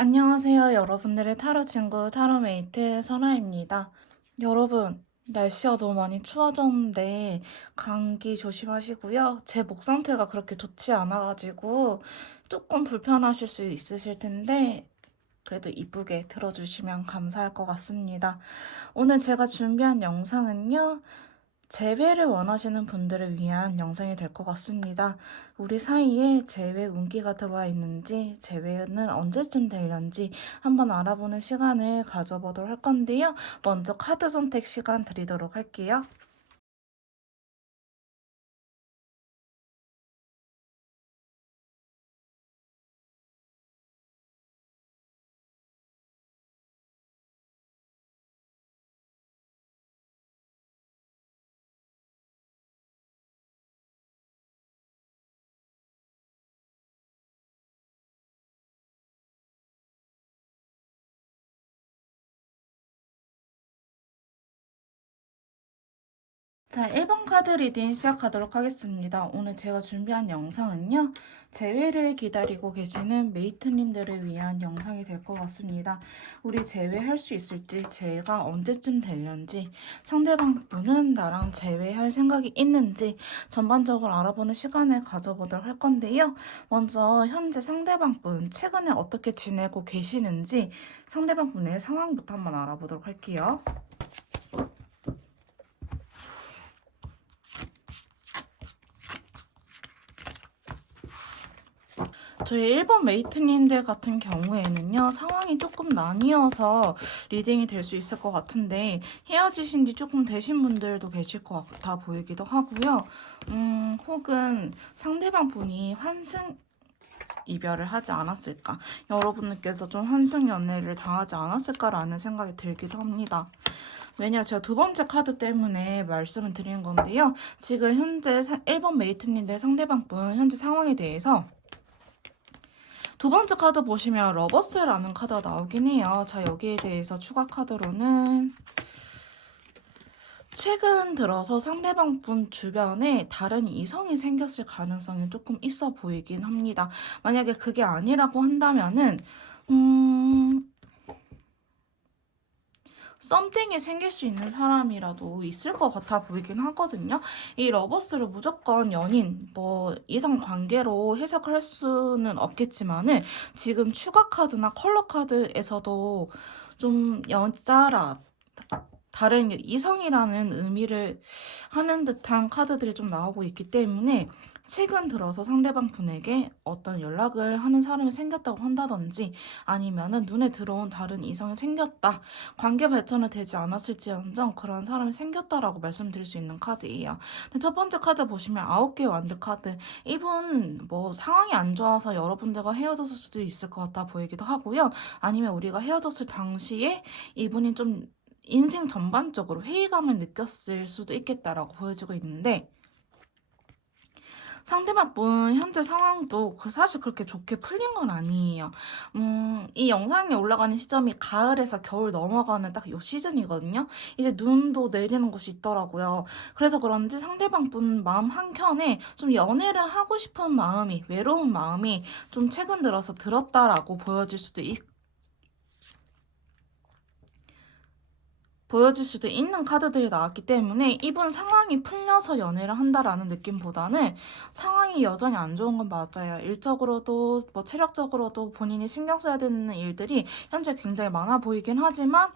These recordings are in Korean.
안녕하세요. 여러분들의 타로 친구 타로메이트 설아입니다. 여러분, 날씨가 너무 많이 추워졌는데 감기 조심하시고요. 제 목 상태가 그렇게 좋지 않아가지고 조금 불편하실 수 있으실 텐데 그래도 이쁘게 들어주시면 감사할 것 같습니다. 오늘 제가 준비한 영상은요. 재회를 원하시는 분들을 위한 영상이 될 것 같습니다. 우리 사이에 재회 운기가 들어와 있는지, 재회는 언제쯤 되려는지 한번 알아보는 시간을 가져보도록 할 건데요. 먼저 카드 선택 시간 드리도록 할게요. 자, 1번 카드 리딩 시작하도록 하겠습니다. 오늘 제가 준비한 영상은요. 재회를 기다리고 계시는 메이트님들을 위한 영상이 될 것 같습니다. 우리 재회할 수 있을지, 재회가 언제쯤 될는지, 상대방 분은 나랑 재회할 생각이 있는지 전반적으로 알아보는 시간을 가져보도록 할 건데요. 먼저 현재 상대방 분 최근에 어떻게 지내고 계시는지 상대방 분의 상황부터 한번 알아보도록 할게요. 저희 일본 메이트님들 같은 경우에는요, 상황이 조금 나뉘어서 리딩이 될 수 있을 것 같은데, 헤어지신 지 조금 되신 분들도 계실 것 같아 보이기도 하고요. 혹은 상대방 분이 환승 이별을 하지 않았을까, 여러분들께서 좀 환승 연애를 당하지 않았을까라는 생각이 들기도 합니다. 왜냐면 제가 두 번째 카드 때문에 말씀을 드리는 건데요. 지금 현재 1번 메이트님들 상대방 분 현재 상황에 대해서 두 번째 카드 보시면 러버스라는 카드가 나오긴 해요. 자, 여기에 대해서 추가 카드로는 최근 들어서 상대방 분 주변에 다른 이성이 생겼을 가능성이 조금 있어 보이긴 합니다. 만약에 그게 아니라고 한다면은 썸띵이 생길 수 있는 사람이라도 있을 것 같아 보이긴 하거든요. 이 러버스를 무조건 연인, 뭐 이성 관계로 해석을 할 수는 없겠지만은 지금 추가 카드나 컬러 카드에서도 좀 여자라 다른 이성이라는 의미를 하는 듯한 카드들이 좀 나오고 있기 때문에 최근 들어서 상대방 분에게 어떤 연락을 하는 사람이 생겼다고 한다든지 아니면은 눈에 들어온 다른 이성이 생겼다. 관계 발전은 되지 않았을지언정 그런 사람이 생겼다라고 말씀드릴 수 있는 카드예요. 근데 첫 번째 카드 보시면 9개의 완드 카드. 이분 뭐 상황이 안 좋아서 여러분들과 헤어졌을 수도 있을 것 같다 보이기도 하고요. 아니면 우리가 헤어졌을 당시에 이분이 좀 인생 전반적으로 회의감을 느꼈을 수도 있겠다라고 보여지고 있는데 상대방 분 현재 상황도 사실 그렇게 좋게 풀린 건 아니에요. 이 영상이 올라가는 시점이 가을에서 겨울 넘어가는 딱 이 시즌이거든요. 이제 눈도 내리는 곳이 있더라고요. 그래서 그런지 상대방 분 마음 한켠에 좀 연애를 하고 싶은 마음이, 외로운 마음이 좀 최근 들어서 들었다라고 보여질 수도 있는 카드들이 나왔기 때문에 이분 상황이 풀려서 연애를 한다라는 느낌보다는 상황이 여전히 안 좋은 건 맞아요. 일적으로도 뭐 체력적으로도 본인이 신경 써야 되는 일들이 현재 굉장히 많아 보이긴 하지만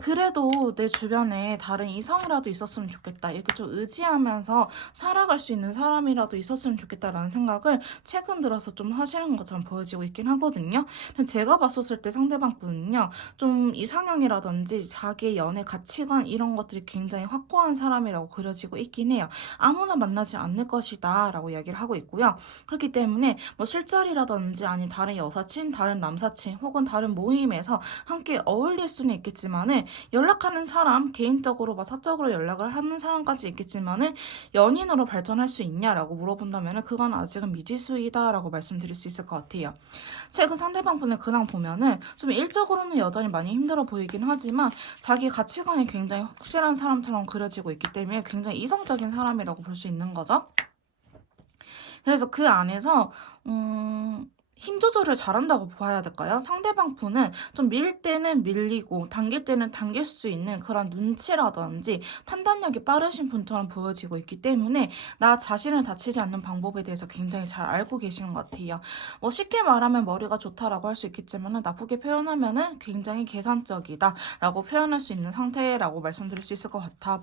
그래도 내 주변에 다른 이성이라도 있었으면 좋겠다. 이렇게 좀 의지하면서 살아갈 수 있는 사람이라도 있었으면 좋겠다라는 생각을 최근 들어서 좀 하시는 것처럼 보여지고 있긴 하거든요. 제가 봤었을 때 상대방 분은요. 좀 이상형이라든지 자기의 연애 가치관 이런 것들이 굉장히 확고한 사람이라고 그려지고 있긴 해요. 아무나 만나지 않을 것이다 라고 이야기를 하고 있고요. 그렇기 때문에 뭐 술자리라든지 아니면 다른 여사친, 다른 남사친 혹은 다른 모임에서 함께 어울릴 수는 있겠지만은 연락하는 사람, 개인적으로 막 사적으로 연락을 하는 사람까지 있겠지만은 연인으로 발전할 수 있냐라고 물어본다면은 그건 아직은 미지수이다라고 말씀드릴 수 있을 것 같아요. 최근 상대방 분의 근황 보면은 좀 일적으로는 여전히 많이 힘들어 보이긴 하지만 자기 가치관이 굉장히 확실한 사람처럼 그려지고 있기 때문에 굉장히 이성적인 사람이라고 볼 수 있는 거죠. 그래서 그 안에서 힘 조절을 잘한다고 봐야 될까요? 상대방 분은 좀 밀 때는 밀리고 당길 때는 당길 수 있는 그런 눈치라든지 판단력이 빠르신 분처럼 보여지고 있기 때문에 나 자신을 다치지 않는 방법에 대해서 굉장히 잘 알고 계시는 것 같아요. 뭐 쉽게 말하면 머리가 좋다라고 할 수 있겠지만 나쁘게 표현하면은 굉장히 계산적이다라고 표현할 수 있는 상태라고 말씀드릴 수 있을 것 같아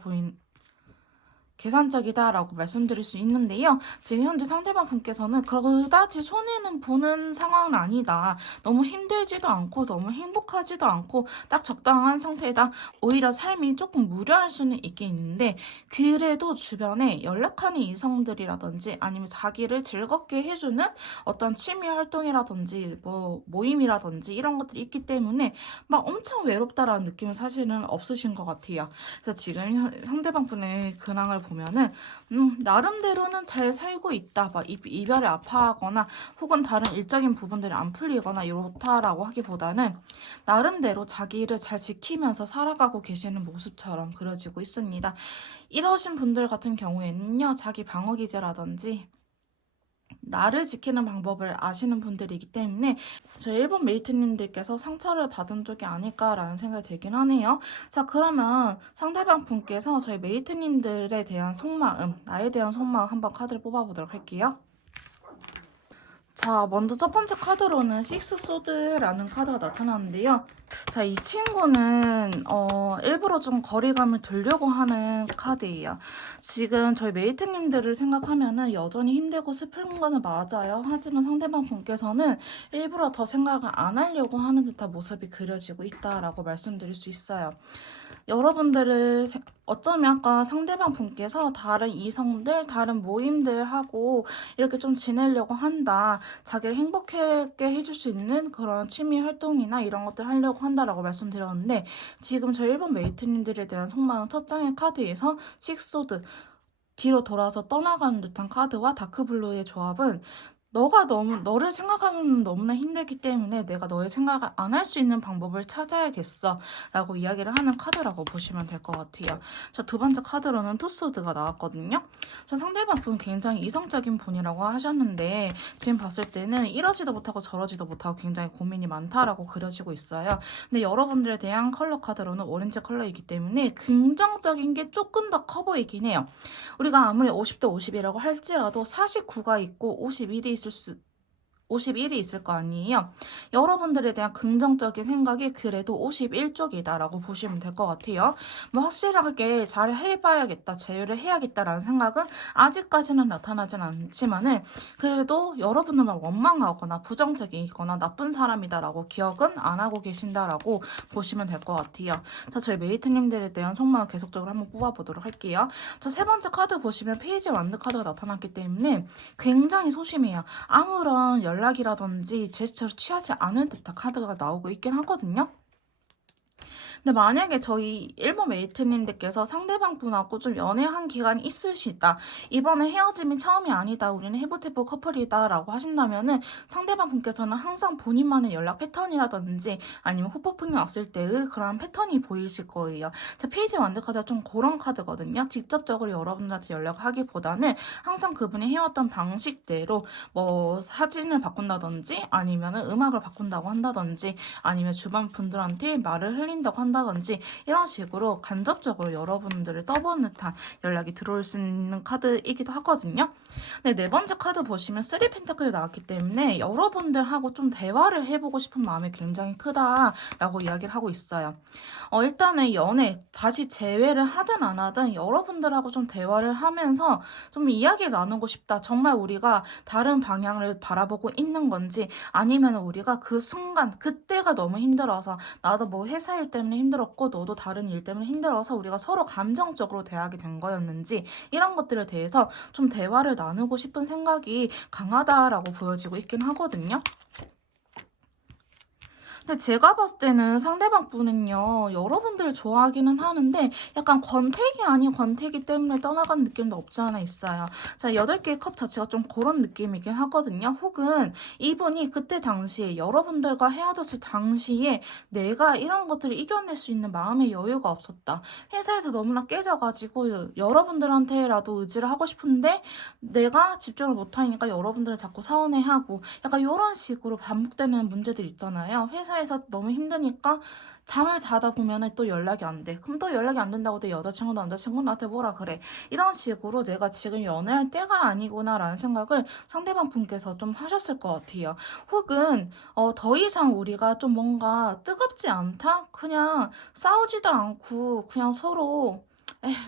계산적이다라고 말씀드릴 수 있는데요. 지금 현재 상대방 분께서는 그다지 손해는 보는 상황은 아니다. 너무 힘들지도 않고 너무 행복하지도 않고 딱 적당한 상태다. 오히려 삶이 조금 무료할 수는 있긴 있는데 그래도 주변에 연락하는 이성들이라든지 아니면 자기를 즐겁게 해주는 어떤 취미 활동이라든지 뭐 모임이라든지 이런 것들이 있기 때문에 막 엄청 외롭다라는 느낌은 사실은 없으신 것 같아요. 그래서 지금 상대방 분의 근황을 보면은 나름대로는 잘 살고 있다. 막 이별에 아파하거나 혹은 다른 일적인 부분들이 안 풀리거나 이렇다라고 하기보다는 나름대로 자기를 잘 지키면서 살아가고 계시는 모습처럼 그려지고 있습니다. 이러신 분들 같은 경우에는요. 자기 방어 기제라든지 나를 지키는 방법을 아시는 분들이기 때문에 저 일본 메이트님들께서 상처를 받은 쪽이 아닐까라는 생각이 들긴 하네요. 자, 그러면 상대방 분께서 저희 메이트님들에 대한 속마음, 나에 대한 속마음 한번 카드를 뽑아보도록 할게요. 자, 먼저 첫 번째 카드로는 식스 소드라는 카드가 나타났는데요. 자, 이 친구는 일부러 좀 거리감을 두려고 하는 카드예요. 지금 저희 메이트님들을 생각하면은 여전히 힘들고 슬픈 거는 맞아요. 하지만 상대방 분께서는 일부러 더 생각을 안 하려고 하는 듯한 모습이 그려지고 있다라고 말씀드릴 수 있어요. 여러분들을 어쩌면 아까 상대방 분께서 다른 이성들, 다른 모임들하고 이렇게 좀 지내려고 한다. 자기를 행복하게 해줄 수 있는 그런 취미 활동이나 이런 것들 하려고 한다라고 말씀드렸는데 지금 저 일본 메이트님들에 대한 속마음 첫 장의 카드에서 식소드 뒤로 돌아서 떠나가는 듯한 카드와 다크블루의 조합은 너를 생각하면 너무나 힘들기 때문에 내가 너의 생각을 안 할 수 있는 방법을 찾아야겠어 라고 이야기를 하는 카드라고 보시면 될 것 같아요. 자, 두 번째 카드로는 투소드가 나왔거든요. 자, 상대방 분 굉장히 이성적인 분이라고 하셨는데 지금 봤을 때는 이러지도 못하고 저러지도 못하고 굉장히 고민이 많다라고 그려지고 있어요. 근데 여러분들에 대한 컬러 카드로는 오렌지 컬러이기 때문에 긍정적인 게 조금 더 커 보이긴 해요. 우리가 아무리 50대 50이라고 할지라도 49가 있고 51이 있을 거 아니에요. 여러분들에 대한 긍정적인 생각이 그래도 51쪽이다라고 보시면 될 것 같아요. 뭐 확실하게 잘 해봐야겠다, 제휴를 해야겠다라는 생각은 아직까지는 나타나진 않지만은 그래도 여러분들만 원망하거나 부정적이거나 나쁜 사람이다라고 기억은 안 하고 계신다라고 보시면 될 것 같아요. 자, 저희 메이트님들에 대한 속마음 계속적으로 한번 뽑아보도록 할게요. 자, 세 번째 카드 보시면 페이지 완드 카드가 나타났기 때문에 굉장히 소심해요. 아무런 연락이라든지 제스처를 취하지 않을 듯한 카드가 나오고 있긴 하거든요. 근데 만약에 저희 일본 메이트님들께서 상대방 분하고 좀 연애한 기간이 있으시다. 이번에 헤어짐이 처음이 아니다. 우리는 해보태보 커플이다. 라고 하신다면은 상대방 분께서는 항상 본인만의 연락 패턴이라든지 아니면 후폭풍이 왔을 때의 그런 패턴이 보이실 거예요. 자, 페이지 완드 카드가 좀 그런 카드거든요. 직접적으로 여러분들한테 연락하기보다는 항상 그분이 해왔던 방식대로 뭐 사진을 바꾼다든지 아니면은 음악을 바꾼다고 한다든지 아니면 주변 분들한테 말을 흘린다고 한다든지 이런 식으로 간접적으로 여러분들을 떠보는 듯한 연락이 들어올 수 있는 카드이기도 하거든요. 네, 네 번째 카드 보시면 3 펜타클이 나왔기 때문에 여러분들하고 좀 대화를 해보고 싶은 마음이 굉장히 크다라고 이야기를 하고 있어요. 일단은 연애 다시 재회를 하든 안 하든 여러분들하고 좀 대화를 하면서 좀 이야기를 나누고 싶다. 정말 우리가 다른 방향을 바라보고 있는 건지 아니면 우리가 그 순간 그때가 너무 힘들어서 나도 뭐 회사 일 때문에 힘들었고 너도 다른 일 때문에 힘들어서 우리가 서로 감정적으로 대하게 된 거였는지 이런 것들에 대해서 좀 대화를 나누고 싶은 생각이 강하다라고 보여지고 있긴 하거든요. 근데 제가 봤을 때는 상대방 분은요, 여러분들을 좋아하기는 하는데 약간 권태기 아닌 권태기 때문에 떠나간 느낌도 없지 않아 있어요. 자, 8개의 컵 자체가 좀 그런 느낌이긴 하거든요. 혹은 이분이 그때 당시에 여러분들과 헤어졌을 당시에 내가 이런 것들을 이겨낼 수 있는 마음의 여유가 없었다. 회사에서 너무나 깨져가지고 여러분들한테라도 의지를 하고 싶은데 내가 집중을 못하니까 여러분들을 자꾸 서운해하고 약간 이런 식으로 반복되는 문제들 있잖아요. 회사에서 너무 힘드니까 잠을 자다 보면은 또 연락이 안 돼. 그럼 또 연락이 안 된다고 내 여자친구, 남자친구 나한테 뭐라 그래. 이런 식으로 내가 지금 연애할 때가 아니구나라는 생각을 상대방 분께서 좀 하셨을 것 같아요. 혹은 더 이상 우리가 좀 뭔가 뜨겁지 않다? 그냥 싸우지도 않고 그냥 서로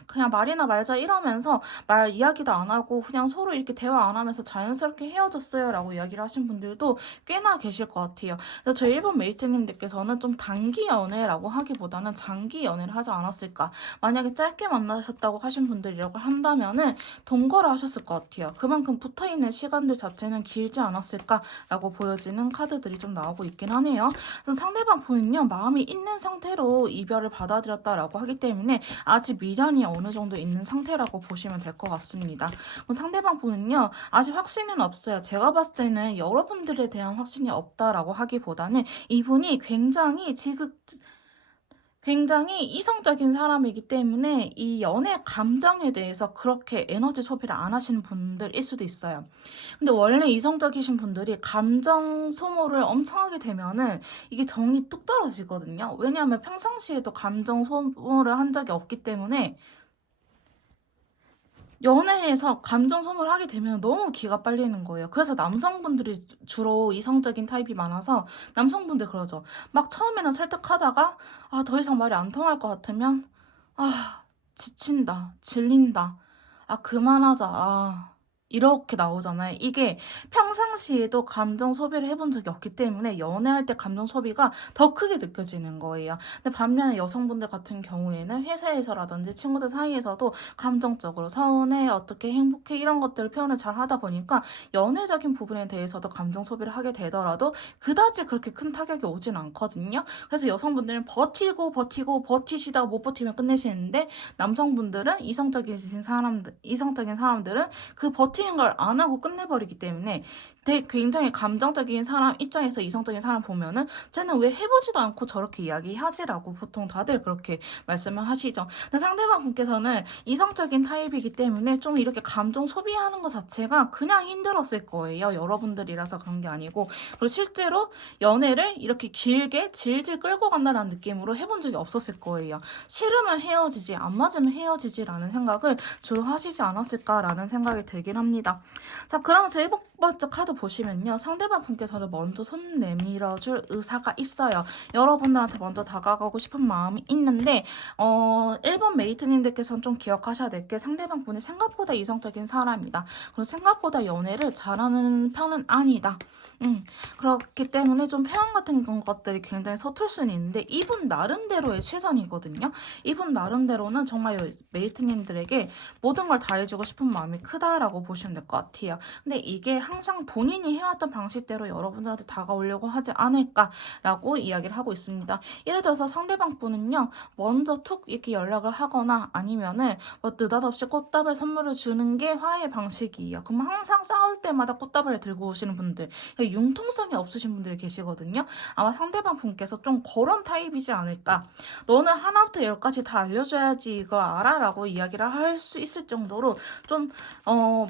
그냥 말이나 말자 이러면서 말 이야기도 안 하고 그냥 서로 이렇게 대화 안 하면서 자연스럽게 헤어졌어요 라고 이야기를 하신 분들도 꽤나 계실 것 같아요. 그래서 저희 일본 메이트님들께서는 좀 단기 연애라고 하기보다는 장기 연애를 하지 않았을까. 만약에 짧게 만나셨다고 하신 분들이라고 한다면은 동거를 하셨을 것 같아요. 그만큼 붙어있는 시간들 자체는 길지 않았을까라고 보여지는 카드들이 좀 나오고 있긴 하네요. 그래서 상대방 분은요, 마음이 있는 상태로 이별을 받아들였다라고 하기 때문에 아직 미련이 어느 정도 있는 상태라고 보시면 될 것 같습니다. 그럼 상대방 분은요, 아직 확신은 없어요. 제가 봤을 때는 여러분들에 대한 확신이 없다라고 하기보다는 이분이 굉장히 이성적인 사람이기 때문에 이 연애 감정에 대해서 그렇게 에너지 소비를 안 하시는 분들일 수도 있어요. 근데 원래 이성적이신 분들이 감정 소모를 엄청 하게 되면은 이게 정이 뚝 떨어지거든요. 왜냐하면 평상시에도 감정 소모를 한 적이 없기 때문에 연애에서 감정 소모를 하게 되면 너무 기가 빨리는 거예요. 그래서 남성분들이 주로 이성적인 타입이 많아서 남성분들 그러죠. 막 처음에는 설득하다가 더 이상 말이 안 통할 것 같으면 지친다, 질린다, 그만하자, 이렇게 나오잖아요. 이게 평상시에도 감정 소비를 해본 적이 없기 때문에 연애할 때 감정 소비가 더 크게 느껴지는 거예요. 근데 반면에 여성분들 같은 경우에는 회사에서라든지 친구들 사이에서도 감정적으로 서운해, 어떻게 행복해 이런 것들을 표현을 잘 하다 보니까 연애적인 부분에 대해서도 감정 소비를 하게 되더라도 그다지 그렇게 큰 타격이 오진 않거든요. 그래서 여성분들은 버티시다가 못 버티면 끝내시는데 남성분들은 이성적인 사람들은 그 버티는 걸 안 하고 끝내버리기 때문에 굉장히 감정적인 사람 입장에서 이성적인 사람 보면은 쟤는 왜 해보지도 않고 저렇게 이야기하지라고 보통 다들 그렇게 말씀을 하시죠. 근데 상대방 분께서는 이성적인 타입이기 때문에 좀 이렇게 감정 소비하는 것 자체가 그냥 힘들었을 거예요. 여러분들이라서 그런 게 아니고. 그리고 실제로 연애를 이렇게 길게 질질 끌고 간다는 느낌으로 해본 적이 없었을 거예요. 싫으면 헤어지지, 안 맞으면 헤어지지라는 생각을 주로 하시지 않았을까라는 생각이 들긴 합니다. 자, 그러면 제 1번째 카드 보시면요. 상대방 분께서는 먼저 손 내밀어줄 의사가 있어요. 여러분들한테 먼저 다가가고 싶은 마음이 있는데 1번 메이트님들께서는 좀 기억하셔야 될 게 상대방 분이 생각보다 이성적인 사람이다. 그리고 생각보다 연애를 잘하는 편은 아니다. 그렇기 때문에 좀 표현 같은 것들이 굉장히 서툴 수는 있는데 이분 나름대로의 최선이거든요. 이분 나름대로는 정말 메이트님들에게 모든 걸 다 해주고 싶은 마음이 크다라고 보시면 될 것 같아요. 근데 이게 항상 본인이 해왔던 방식대로 여러분들한테 다가오려고 하지 않을까라고 이야기를 하고 있습니다. 예를 들어서 상대방 분은요, 먼저 툭 이렇게 연락을 하거나 아니면은 뭐 느닷없이 꽃다발 선물을 주는 게 화해의 방식이에요. 그럼 항상 싸울 때마다 꽃다발을 들고 오시는 분들, 융통성이 없으신 분들이 계시거든요. 아마 상대방 분께서 좀 그런 타입이지 않을까. 너는 하나부터 열까지 다 알려줘야지 이거 알아? 라고 이야기를 할 수 있을 정도로 좀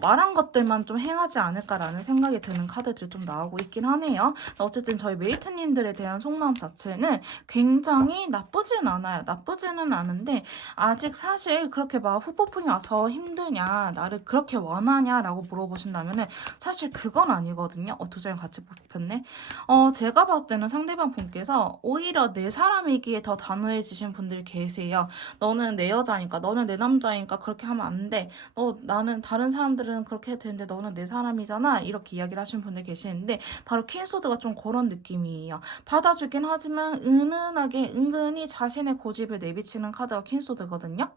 말한 것들만 좀 행하지 않을까라는 생각이 드는 카드들이 좀 나오고 있긴 하네요. 어쨌든 저희 메이트님들에 대한 속마음 자체는 굉장히 나쁘진 않아요. 나쁘지는 않은데 아직 사실 그렇게 막 후폭풍이 와서 힘드냐, 나를 그렇게 원하냐라고 물어보신다면은 사실 그건 아니거든요. 두 장을 같이 뽑혔네. 제가 봤을 때는 상대방 분께서 오히려 내 사람이기에 더 단호해지신 분들이 계세요. 너는 내 여자니까, 너는 내 남자니까 그렇게 하면 안 돼. 나는 다른 사람들은 그렇게 해도 되는데 너는 내 사람이잖아. 이렇게 이야기를 하신 분들 계시는데 바로 퀸소드가 좀 그런 느낌이에요. 받아주긴 하지만 은은하게 은근히 자신의 고집을 내비치는 카드가 퀸소드거든요.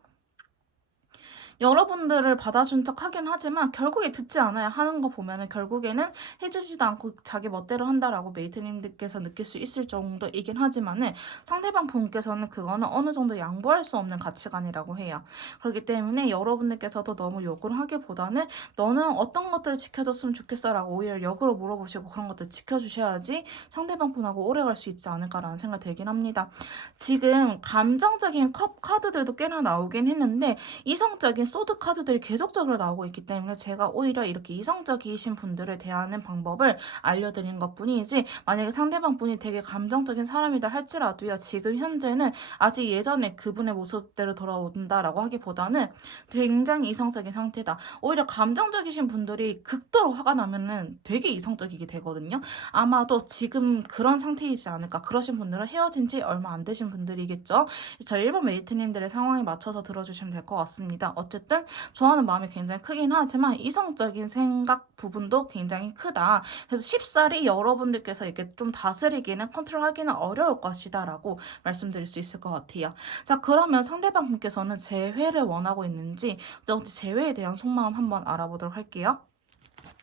여러분들을 받아준 척 하긴 하지만 결국에 듣지 않아야 하는 거 보면은 결국에는 해주지도 않고 자기 멋대로 한다라고 메이트님들께서 느낄 수 있을 정도이긴 하지만은 상대방 분께서는 그거는 어느 정도 양보할 수 없는 가치관이라고 해요. 그렇기 때문에 여러분들께서도 너무 욕을 하기보다는 너는 어떤 것들을 지켜줬으면 좋겠어라고 오히려 역으로 물어보시고 그런 것들 지켜주셔야지 상대방 분하고 오래 갈 수 있지 않을까라는 생각이 들긴 합니다. 지금 감정적인 컵 카드들도 꽤나 나오긴 했는데 이성적인 소드 카드들이 계속적으로 나오고 있기 때문에 제가 오히려 이렇게 이성적이신 분들을 대하는 방법을 알려드린 것뿐이지 만약에 상대방 분이 되게 감정적인 사람이다 할지라도요. 지금 현재는 아직 예전에 그분의 모습대로 돌아온다라고 하기보다는 굉장히 이성적인 상태다. 오히려 감정적이신 분들이 극도로 화가 나면은 되게 이성적이게 되거든요. 아마도 지금 그런 상태이지 않을까. 그러신 분들은 헤어진 지 얼마 안 되신 분들이겠죠. 저희 일본 메이트님들의 상황에 맞춰서 들어주시면 될 것 같습니다. 어쨌든 좋아하는 마음이 굉장히 크긴 하지만 이성적인 생각 부분도 굉장히 크다. 그래서 쉽사리 여러분들께서 이렇게 좀 다스리기는 컨트롤하기는 어려울 것이다 라고 말씀드릴 수 있을 것 같아요. 자, 그러면 상대방 분께서는 재회를 원하고 있는지 재회에 대한 속마음 한번 알아보도록 할게요.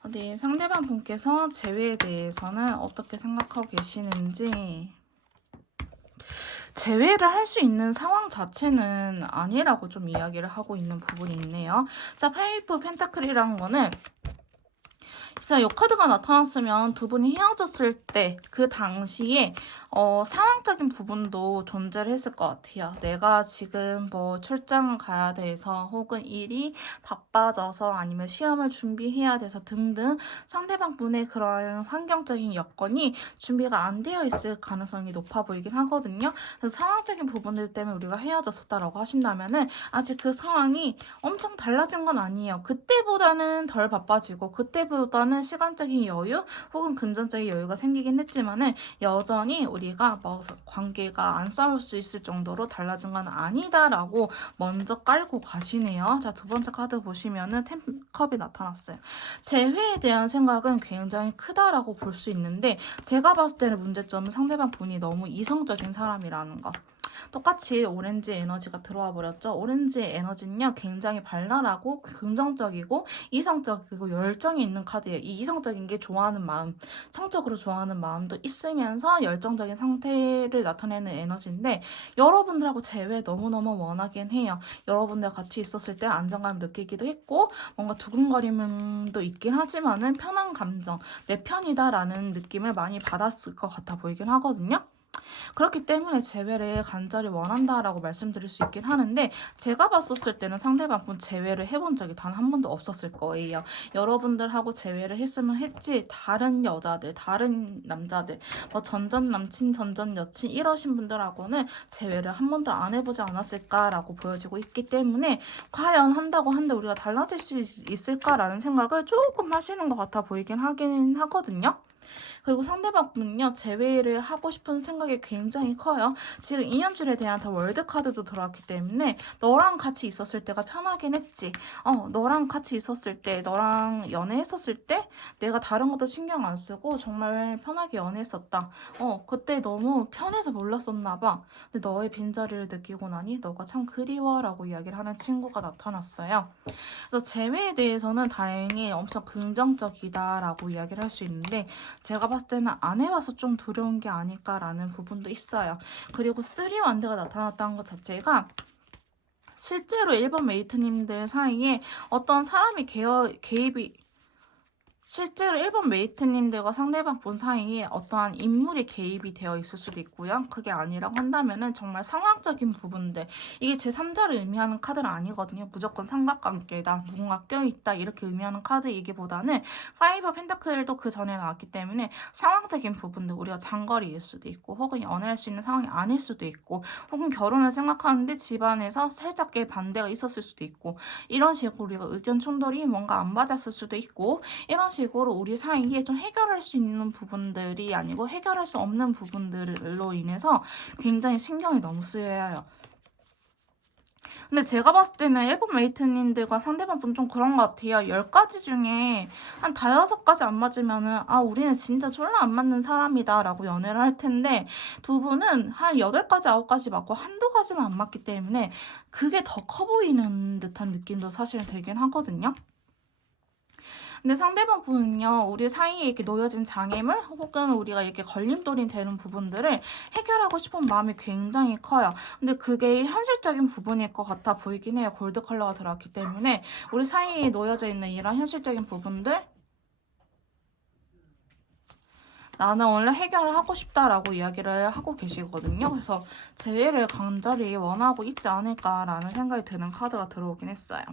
네, 상대방 분께서 재회에 대해서는 어떻게 생각하고 계시는지 재회를 할 수 있는 상황 자체는 아니라고 좀 이야기를 하고 있는 부분이 있네요. 자, 파이프 펜타클이라는 거는 진짜 이 카드가 나타났으면 두 분이 헤어졌을 때 그 당시에 상황적인 부분도 존재를 했을 것 같아요. 내가 지금 뭐 출장을 가야 돼서 혹은 일이 바빠져서 아니면 시험을 준비해야 돼서 등등 상대방 분의 그런 환경적인 여건이 준비가 안 되어 있을 가능성이 높아 보이긴 하거든요. 그래서 상황적인 부분들 때문에 우리가 헤어졌었다라고 하신다면은 아직 그 상황이 엄청 달라진 건 아니에요. 그때보다는 덜 바빠지고 그때보다는 시간적인 여유 혹은 금전적인 여유가 생기긴 했지만은 여전히 우리가 뭐 관계가 안 싸울 수 있을 정도로 달라진 건 아니다라고 먼저 깔고 가시네요. 자, 두 번째 카드 보시면은 템컵이 나타났어요. 재회에 대한 생각은 굉장히 크다라고 볼 수 있는데 제가 봤을 때는 문제점은 상대방 분이 너무 이성적인 사람이라는 거. 똑같이 오렌지 에너지가 들어와 버렸죠. 오렌지 에너지는요 굉장히 발랄하고 긍정적이고 이성적이고 열정이 있는 카드예요. 이 이성적인 게 좋아하는 마음, 성적으로 좋아하는 마음도 있으면서 열정적인 상태를 나타내는 에너지인데 여러분들하고 재회 너무너무 원하긴 해요. 여러분들 같이 있었을 때 안정감을 느끼기도 했고 뭔가 두근거림도 있긴 하지만은 편한 감정, 내 편이다라는 느낌을 많이 받았을 것 같아 보이긴 하거든요. 그렇기 때문에 재회를 간절히 원한다라고 말씀드릴 수 있긴 하는데 제가 봤었을 때는 상대방분 재회를 해본 적이 단 한 번도 없었을 거예요. 여러분들하고 재회를 했으면 했지 다른 여자들, 다른 남자들, 뭐 전전 남친, 전전 여친 이러신 분들하고는 재회를 한 번도 안 해보지 않았을까라고 보여지고 있기 때문에 과연 한다고 한데 우리가 달라질 수 있을까라는 생각을 조금 하시는 것 같아 보이긴 하긴 하거든요. 그리고 상대방분은요, 재회를 하고 싶은 생각이 굉장히 커요. 지금 인연줄에 대한 더 월드카드도 들어왔기 때문에 너랑 같이 있었을 때가 편하긴 했지. 너랑 같이 있었을 때, 너랑 연애했었을 때 내가 다른 것도 신경 안 쓰고 정말 편하게 연애했었다. 그때 너무 편해서 몰랐었나 봐. 근데 너의 빈자리를 느끼고 나니 너가 참 그리워라고 이야기를 하는 친구가 나타났어요. 그래서 재회에 대해서는 다행히 엄청 긍정적이다라고 이야기를 할 수 있는데 제가 봤을 때는 안 해봐서 좀 두려운 게 아닐까라는 부분도 있어요. 그리고 3완드가 나타났다는 것 자체가 실제로 일본 메이트님들 사이에 어떤 사람이 개입이 실제로 일본 메이트님들과 상대방 분 사이에 어떠한 인물이 개입이 되어 있을 수도 있고요. 그게 아니라고 한다면은 정말 상황적인 부분들 이게 제3자를 의미하는 카드는 아니거든요. 무조건 삼각관계다, 누군가 껴있다 이렇게 의미하는 카드이기보다는 파이브 펜타클도 그 전에 나왔기 때문에 상황적인 부분들 우리가 장거리일 수도 있고 혹은 연애할 수 있는 상황이 아닐 수도 있고 혹은 결혼을 생각하는데 집안에서 살짝의 반대가 있었을 수도 있고 이런 식으로 우리가 의견 충돌이 뭔가 안 맞았을 수도 있고 이런 식으로 우리 사이에 좀 해결할 수 있는 부분들이 아니고 해결할 수 없는 부분들로 인해서 굉장히 신경이 너무 쓰여요. 근데 제가 봤을 때는 일본 메이트님들과 상대방 분 좀 그런 것 같아요. 10가지 중에 한 5-6가지 안 맞으면은 아 우리는 진짜 졸라 안 맞는 사람이다 라고 연애를 할 텐데 두 분은 한 8가지 9가지 맞고 한두 가지만 안 맞기 때문에 그게 더 커 보이는 듯한 느낌도 사실은 들긴 하거든요. 근데 상대방 분은요, 우리 사이에 이렇게 놓여진 장애물 혹은 우리가 이렇게 걸림돌이 되는 부분들을 해결하고 싶은 마음이 굉장히 커요. 근데 그게 현실적인 부분일 것 같아 보이긴 해요. 골드 컬러가 들어갔기 때문에 우리 사이에 놓여져 있는 이런 현실적인 부분들 나는 원래 해결을 하고 싶다라고 이야기를 하고 계시거든요. 그래서 재회를 간절히 원하고 있지 않을까라는 생각이 드는 카드가 들어오긴 했어요.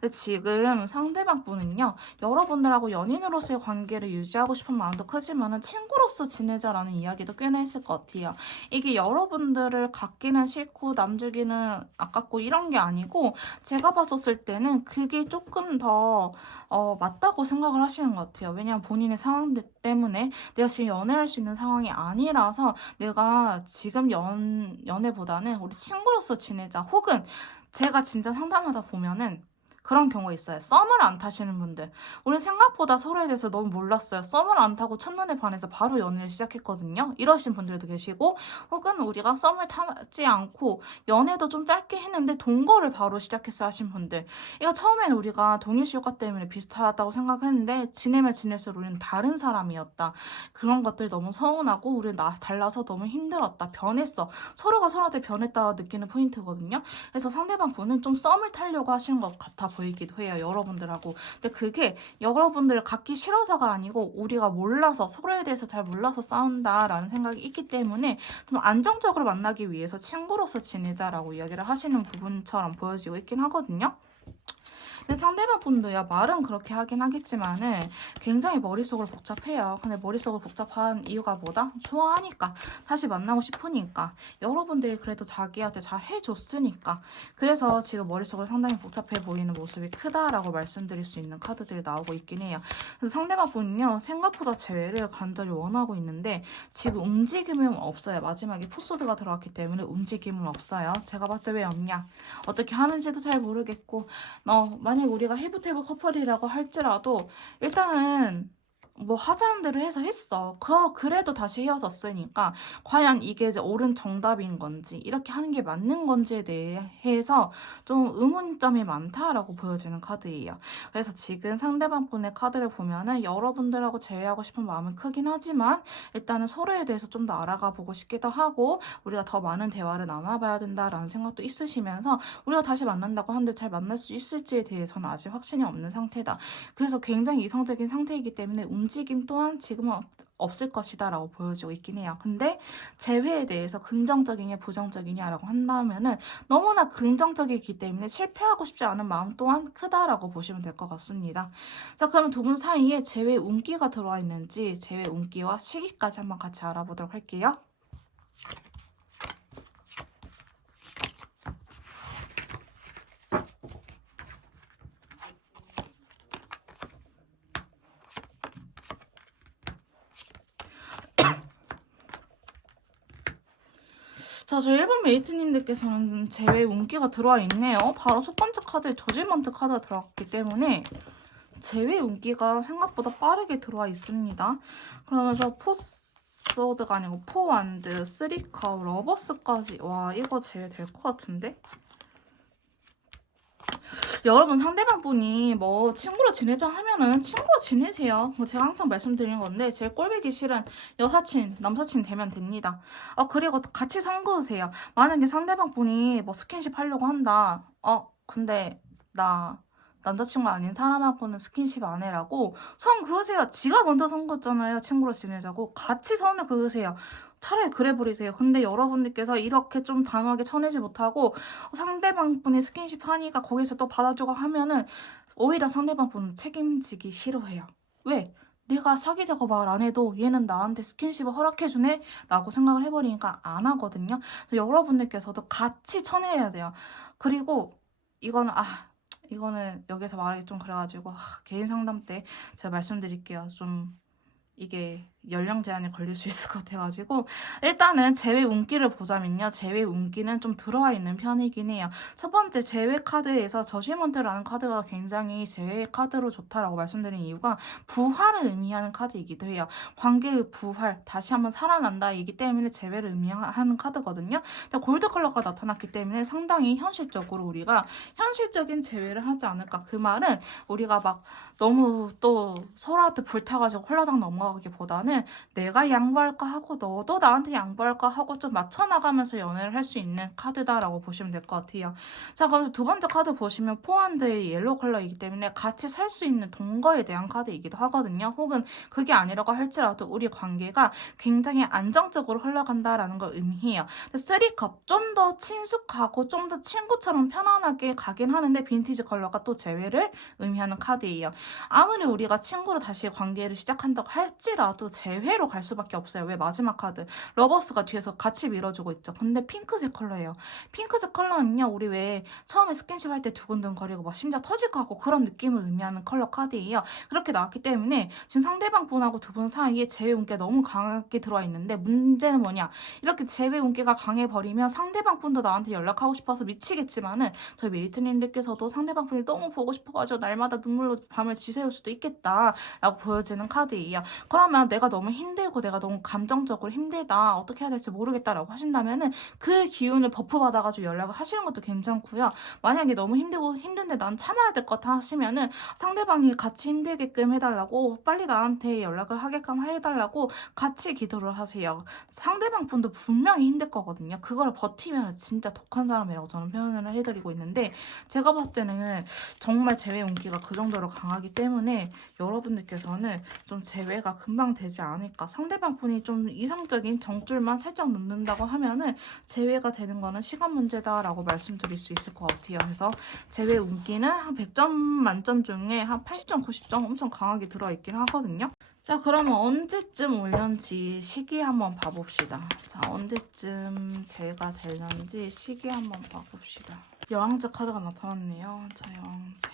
근데 지금 상대방 분은요, 여러분들하고 연인으로서의 관계를 유지하고 싶은 마음도 크지만은 친구로서 지내자라는 이야기도 꽤나 했을 것 같아요. 이게 여러분들을 갖기는 싫고 남주기는 아깝고 이런 게 아니고 제가 봤었을 때는 그게 조금 더 맞다고 생각을 하시는 것 같아요. 왜냐면 본인의 상황 때문에 내가 지금 연애할 수 있는 상황이 아니라서 내가 지금 연애보다는 우리 친구로서 지내자 혹은 제가 진짜 상담하다 보면은 그런 경우가 있어요. 썸을 안 타시는 분들. 우리 생각보다 서로에 대해서 너무 몰랐어요. 썸을 안 타고 첫눈에 반해서 바로 연애를 시작했거든요. 이러신 분들도 계시고 혹은 우리가 썸을 타지 않고 연애도 좀 짧게 했는데 동거를 바로 시작해서 하신 분들. 이거 처음에는 우리가 동일시 효과 때문에 비슷하다고 생각했는데 지내면 지낼수록 우리는 다른 사람이었다. 그런 것들 너무 서운하고 우리는 달라서 너무 힘들었다. 변했어. 서로가 서로한테 변했다 느끼는 포인트거든요. 그래서 상대방 분은 좀 썸을 타려고 하시는 것 같아 보이기도 해요. 여러분들하고. 근데 그게 여러분들을 갖기 싫어서가 아니고 우리가 몰라서 서로에 대해서 잘 몰라서 싸운다라는 생각이 있기 때문에 좀 안정적으로 만나기 위해서 친구로서 지내자라고 이야기를 하시는 부분처럼 보여지고 있긴 하거든요. 근데 상대방 분도요, 말은 그렇게 하긴 하겠지만은 굉장히 머릿속을 복잡해요. 근데 머릿속을 복잡한 이유가 뭐다? 좋아하니까. 다시 만나고 싶으니까. 여러분들이 그래도 자기한테 잘 해줬으니까. 그래서 지금 머릿속을 상당히 복잡해 보이는 모습이 크다라고 말씀드릴 수 있는 카드들이 나오고 있긴 해요. 그래서 상대방 분은요, 생각보다 재회를 간절히 원하고 있는데 지금 움직임은 없어요. 마지막에 포소드가 들어왔기 때문에 움직임은 없어요. 제가 봤을 때 왜 없냐? 어떻게 하는지도 잘 모르겠고 만약 우리가 해부태부 커플이라고 할지라도 일단은 뭐 하자는 대로 해서 했어. 그래도 다시 헤어졌으니까 과연 이게 이제 옳은 정답인 건지 이렇게 하는 게 맞는 건지에 대해서 좀 의문점이 많다라고 보여지는 카드예요. 그래서 지금 상대방 분의 카드를 보면은 여러분들하고 재회하고 싶은 마음은 크긴 하지만 일단은 서로에 대해서 좀 더 알아가 보고 싶기도 하고 우리가 더 많은 대화를 나눠봐야 된다라는 생각도 있으시면서 우리가 다시 만난다고 하는데 잘 만날 수 있을지에 대해서는 아직 확신이 없는 상태다. 그래서 굉장히 이성적인 상태이기 때문에 움직임 또한 지금은 없을 것이다 라고 보여지고 있긴 해요. 근데 재회에 대해서 긍정적이냐 부정적이냐라고 한다면은 너무나 긍정적이기 때문에 실패하고 싶지 않은 마음 또한 크다라고 보시면 될 것 같습니다. 자, 그러면 두 분 사이에 재회 운기가 들어와 있는지 재회 운기와 시기까지 한번 같이 알아보도록 할게요. 자, 저 1번 메이트님들께서는 제외 운기가 들어와 있네요. 바로 첫 번째 카드에 저질먼트 카드가 들어왔기 때문에 제외 운기가 생각보다 빠르게 들어와 있습니다. 그러면서 포소드가 아니고 포완드, 쓰리컵, 러버스까지. 와, 이거 제외 될 것 같은데? 여러분 상대방 분이 뭐 친구로 지내자 하면은 친구로 지내세요. 뭐 제가 항상 말씀드리는 건데 제일 꼴보기 싫은 여사친, 남사친 되면 됩니다. 그리고 같이 선 그으세요. 만약에 상대방 분이 뭐 스킨십 하려고 한다. 근데 나 남자친구 아닌 사람하고는 스킨십 안 해라고 선 그으세요. 지가 먼저 선 그었잖아요. 친구로 지내자고. 같이 선을 그으세요. 차라리 그래 버리세요. 근데 여러분들께서 이렇게 좀 단호하게 쳐내지 못하고 상대방 분이 스킨십 하니까 거기서 또 받아주고 하면은 오히려 상대방 분은 책임지기 싫어해요. 왜? 내가 사귀자고 말 안 해도 얘는 나한테 스킨십을 허락해주네? 라고 생각을 해버리니까 안 하거든요. 그래서 여러분들께서도 같이 쳐내야 돼요. 그리고 이거는 여기서 말하기 좀 그래가지고 개인 상담 때 제가 말씀드릴게요. 좀 이게 연령 제한에 걸릴 수 있을 것 같아가지고 일단은 제외 운기를 보자면요. 제외 운기는 좀 들어와 있는 편이긴 해요. 첫 번째 제외 카드에서 저지먼트라는 카드가 굉장히 제외 카드로 좋다라고 말씀드린 이유가 부활을 의미하는 카드이기도 해요. 관계의 부활, 다시 한번 살아난다이기 때문에 제외를 의미하는 카드거든요. 근데 골드 컬러가 나타났기 때문에 상당히 현실적으로 우리가 현실적인 제외를 하지 않을까. 그 말은 우리가 막 너무 또 서로한테 불타가지고 홀라당 넘어가기보다는 내가 양보할까 하고 너도 나한테 양보할까 하고 좀 맞춰나가면서 연애를 할 수 있는 카드다라고 보시면 될 것 같아요. 자, 그래서 두 번째 카드 보시면 포핸드의 옐로우 컬러이기 때문에 같이 살 수 있는 동거에 대한 카드이기도 하거든요. 혹은 그게 아니라고 할지라도 우리 관계가 굉장히 안정적으로 흘러간다라는 걸 의미해요. 쓰리컵 좀 더 친숙하고 좀 더 친구처럼 편안하게 가긴 하는데 빈티지 컬러가 또 재회를 의미하는 카드예요. 아무리 우리가 친구로 다시 관계를 시작한다고 할지라도 재회로 갈 수밖에 없어요. 왜 마지막 카드 러버스가 뒤에서 같이 밀어주고 있죠. 근데 핑크색 컬러예요. 핑크색 컬러는요. 우리 왜 처음에 스킨십 할 때 두근두근거리고 막 심장 터질 것 같고 그런 느낌을 의미하는 컬러 카드예요. 그렇게 나왔기 때문에 지금 상대방 분하고 두 분 사이에 재회 운기가 너무 강하게 들어와 있는데 문제는 뭐냐. 이렇게 재회 운기가 강해버리면 상대방 분도 나한테 연락하고 싶어서 미치겠지만은 저희 메이트님들께서도 상대방 분이 너무 보고 싶어가지고 날마다 눈물로 밤을 지새울 수도 있겠다라고 보여지는 카드예요. 그러면 내가 너무 힘들고 내가 너무 감정적으로 힘들다 어떻게 해야 될지 모르겠다라고 하신다면은 그 기운을 버프 받아가지고 연락을 하시는 것도 괜찮고요. 만약에 너무 힘들고 힘든데 난 참아야 될 것 같아 하시면은 상대방이 같이 힘들게끔 해달라고 빨리 나한테 연락을 하게끔 해달라고 같이 기도를 하세요. 상대방 분도 분명히 힘들 거거든요. 그걸 버티면 진짜 독한 사람이라고 저는 표현을 해드리고 있는데 제가 봤을 때는 정말 재회 운기가 그 정도로 강하기 때문에 여러분들께서는 좀 재회가 금방 되지 않을까. 상대방 분이 좀 이상적인 정줄만 살짝 놓는다고 하면은 재회가 되는 거는 시간 문제다라고 말씀드릴 수 있을 것 같아요. 그래서 재회 운기는 한 100점 만점 중에 한 80점, 90점 엄청 강하게 들어있긴 하거든요. 자, 그러면 언제쯤 올련지 시기 한번 봐봅시다. 자, 언제쯤 제가 될런지 시기 한번 봐봅시다. 여왕제 카드가 나타났네요. 자, 여왕제.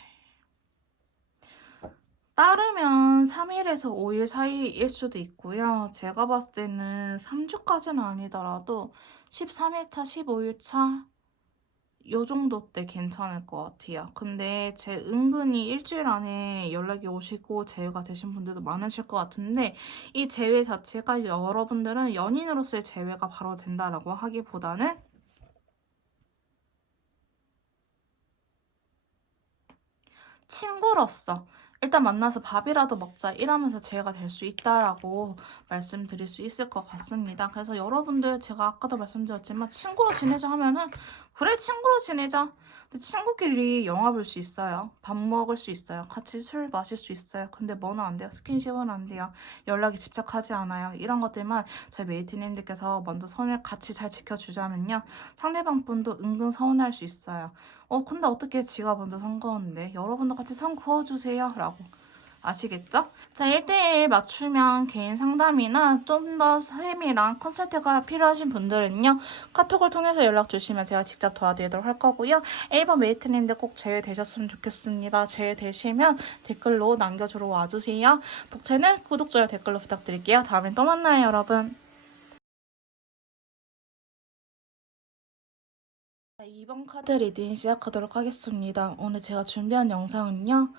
빠르면 3일에서 5일 사이일 수도 있고요. 제가 봤을 때는 3주까지는 아니더라도 13일차, 15일차 요 정도 때 괜찮을 것 같아요. 근데 제 은근히 일주일 안에 연락이 오시고 재회가 되신 분들도 많으실 것 같은데 이 재회 자체가 여러분들은 연인으로서의 재회가 바로 된다라고 하기보다는 친구로서 일단 만나서 밥이라도 먹자 이러면서 재회가 될 수 있다라고 말씀드릴 수 있을 것 같습니다. 그래서 여러분들 제가 아까도 말씀드렸지만 친구로 지내자 하면은 그래 친구로 지내자. 근데 친구끼리 영화 볼 수 있어요. 밥 먹을 수 있어요. 같이 술 마실 수 있어요. 근데 뭐는 안 돼요. 스킨십은 안 돼요. 연락이 집착하지 않아요. 이런 것들만 저희 메이트님들께서 먼저 선을 같이 잘 지켜주자면요. 상대방 분도 은근 서운할 수 있어요. 근데 어떻게 지가 먼저 선 거는데 여러분도 같이 선 그어주세요 라고 아시겠죠? 자, 1대1 맞춤형 개인 상담이나 좀 더 세밀한 컨설트가 필요하신 분들은요. 카톡을 통해서 연락 주시면 제가 직접 도와드리도록 할 거고요. 1번 메이트님들 꼭 제외되셨으면 좋겠습니다. 제외되시면 댓글로 남겨주러 와주세요. 복채는 구독, 좋아요, 댓글로 부탁드릴게요. 다음에 또 만나요, 여러분. 2번 카드 리딩 시작하도록 하겠습니다. 오늘 제가 준비한 영상은요.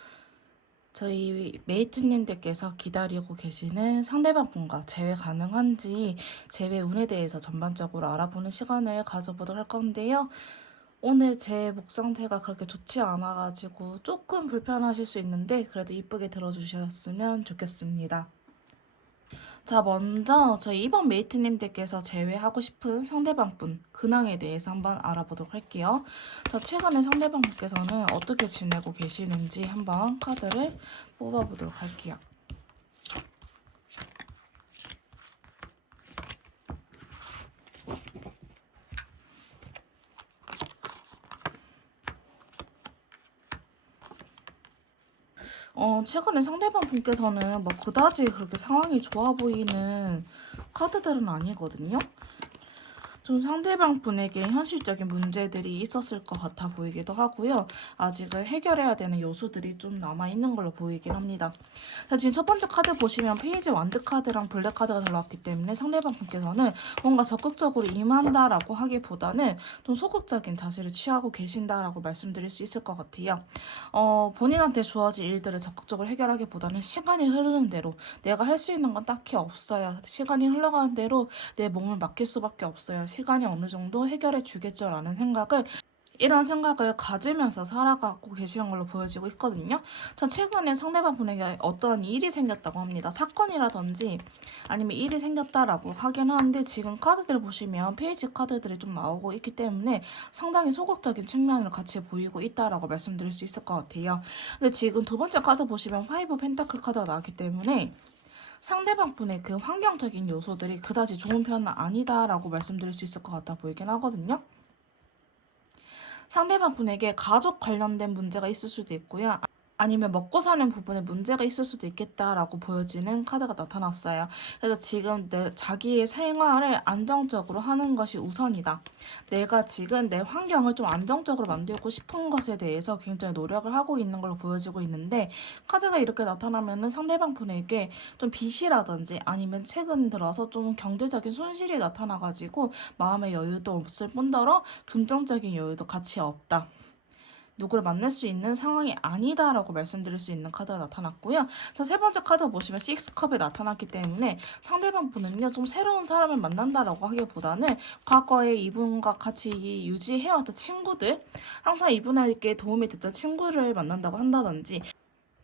저희 메이트님들께서 기다리고 계시는 상대방 분과 재회 가능한지 재회 운에 대해서 전반적으로 알아보는 시간을 가져보도록 할 건데요. 오늘 제 목 상태가 그렇게 좋지 않아가지고 조금 불편하실 수 있는데 그래도 이쁘게 들어주셨으면 좋겠습니다. 자, 먼저 저희 이번 메이트님들께서 제외하고 싶은 상대방 분 근황에 대해서 한번 알아보도록 할게요. 자, 최근에 상대방 분께서는 어떻게 지내고 계시는지 한번 카드를 뽑아보도록 할게요. 최근에 상대방 분께서는 뭐 그다지 그렇게 상황이 좋아 보이는 카드들은 아니거든요. 좀 상대방 분에게 현실적인 문제들이 있었을 것 같아 보이기도 하고요. 아직은 해결해야 되는 요소들이 좀 남아있는 걸로 보이긴 합니다. 자, 지금 첫 번째 카드 보시면 페이지 완드 카드랑 블랙 카드가 들어왔기 때문에 상대방 분께서는 뭔가 적극적으로 임한다라고 하기보다는 좀 소극적인 자세를 취하고 계신다라고 말씀드릴 수 있을 것 같아요. 본인한테 주어진 일들을 적극적으로 해결하기보다는 시간이 흐르는 대로 내가 할 수 있는 건 딱히 없어요. 시간이 흘러가는 대로 내 몸을 맡길 수밖에 없어요. 시간이 어느 정도 해결해 주겠죠라는 이런 생각을 가지면서 살아가고 계시는 걸로 보여지고 있거든요. 전 최근에 상대방 분에게 어떠한 일이 생겼다고 합니다. 사건이라든지 아니면 일이 생겼다라고 하긴 하는데 지금 카드들 보시면 페이지 카드들이 좀 나오고 있기 때문에 상당히 소극적인 측면을 같이 보이고 있다라고 말씀드릴 수 있을 것 같아요. 근데 지금 두 번째 카드 보시면 파이브 펜타클 카드가 나왔기 때문에 상대방 분의 그 환경적인 요소들이 그다지 좋은 편은 아니다라고 말씀드릴 수 있을 것 같아 보이긴 하거든요. 상대방 분에게 가족 관련된 문제가 있을 수도 있고요. 아니면 먹고 사는 부분에 문제가 있을 수도 있겠다라고 보여지는 카드가 나타났어요. 그래서 지금 자기의 생활을 안정적으로 하는 것이 우선이다. 내가 지금 내 환경을 좀 안정적으로 만들고 싶은 것에 대해서 굉장히 노력을 하고 있는 걸로 보여지고 있는데 카드가 이렇게 나타나면은 상대방 분에게 좀 빚이라든지 아니면 최근 들어서 좀 경제적인 손실이 나타나가지고 마음의 여유도 없을 뿐더러 금전적인 여유도 같이 없다. 누구를 만날 수 있는 상황이 아니다라고 말씀드릴 수 있는 카드가 나타났고요. 자, 세 번째 카드 보시면 식스컵이 나타났기 때문에 상대방 분은요, 좀 새로운 사람을 만난다라고 하기보다는 과거에 이분과 같이 유지해왔던 친구들, 항상 이분에게 도움이 됐던 친구를 만난다고 한다든지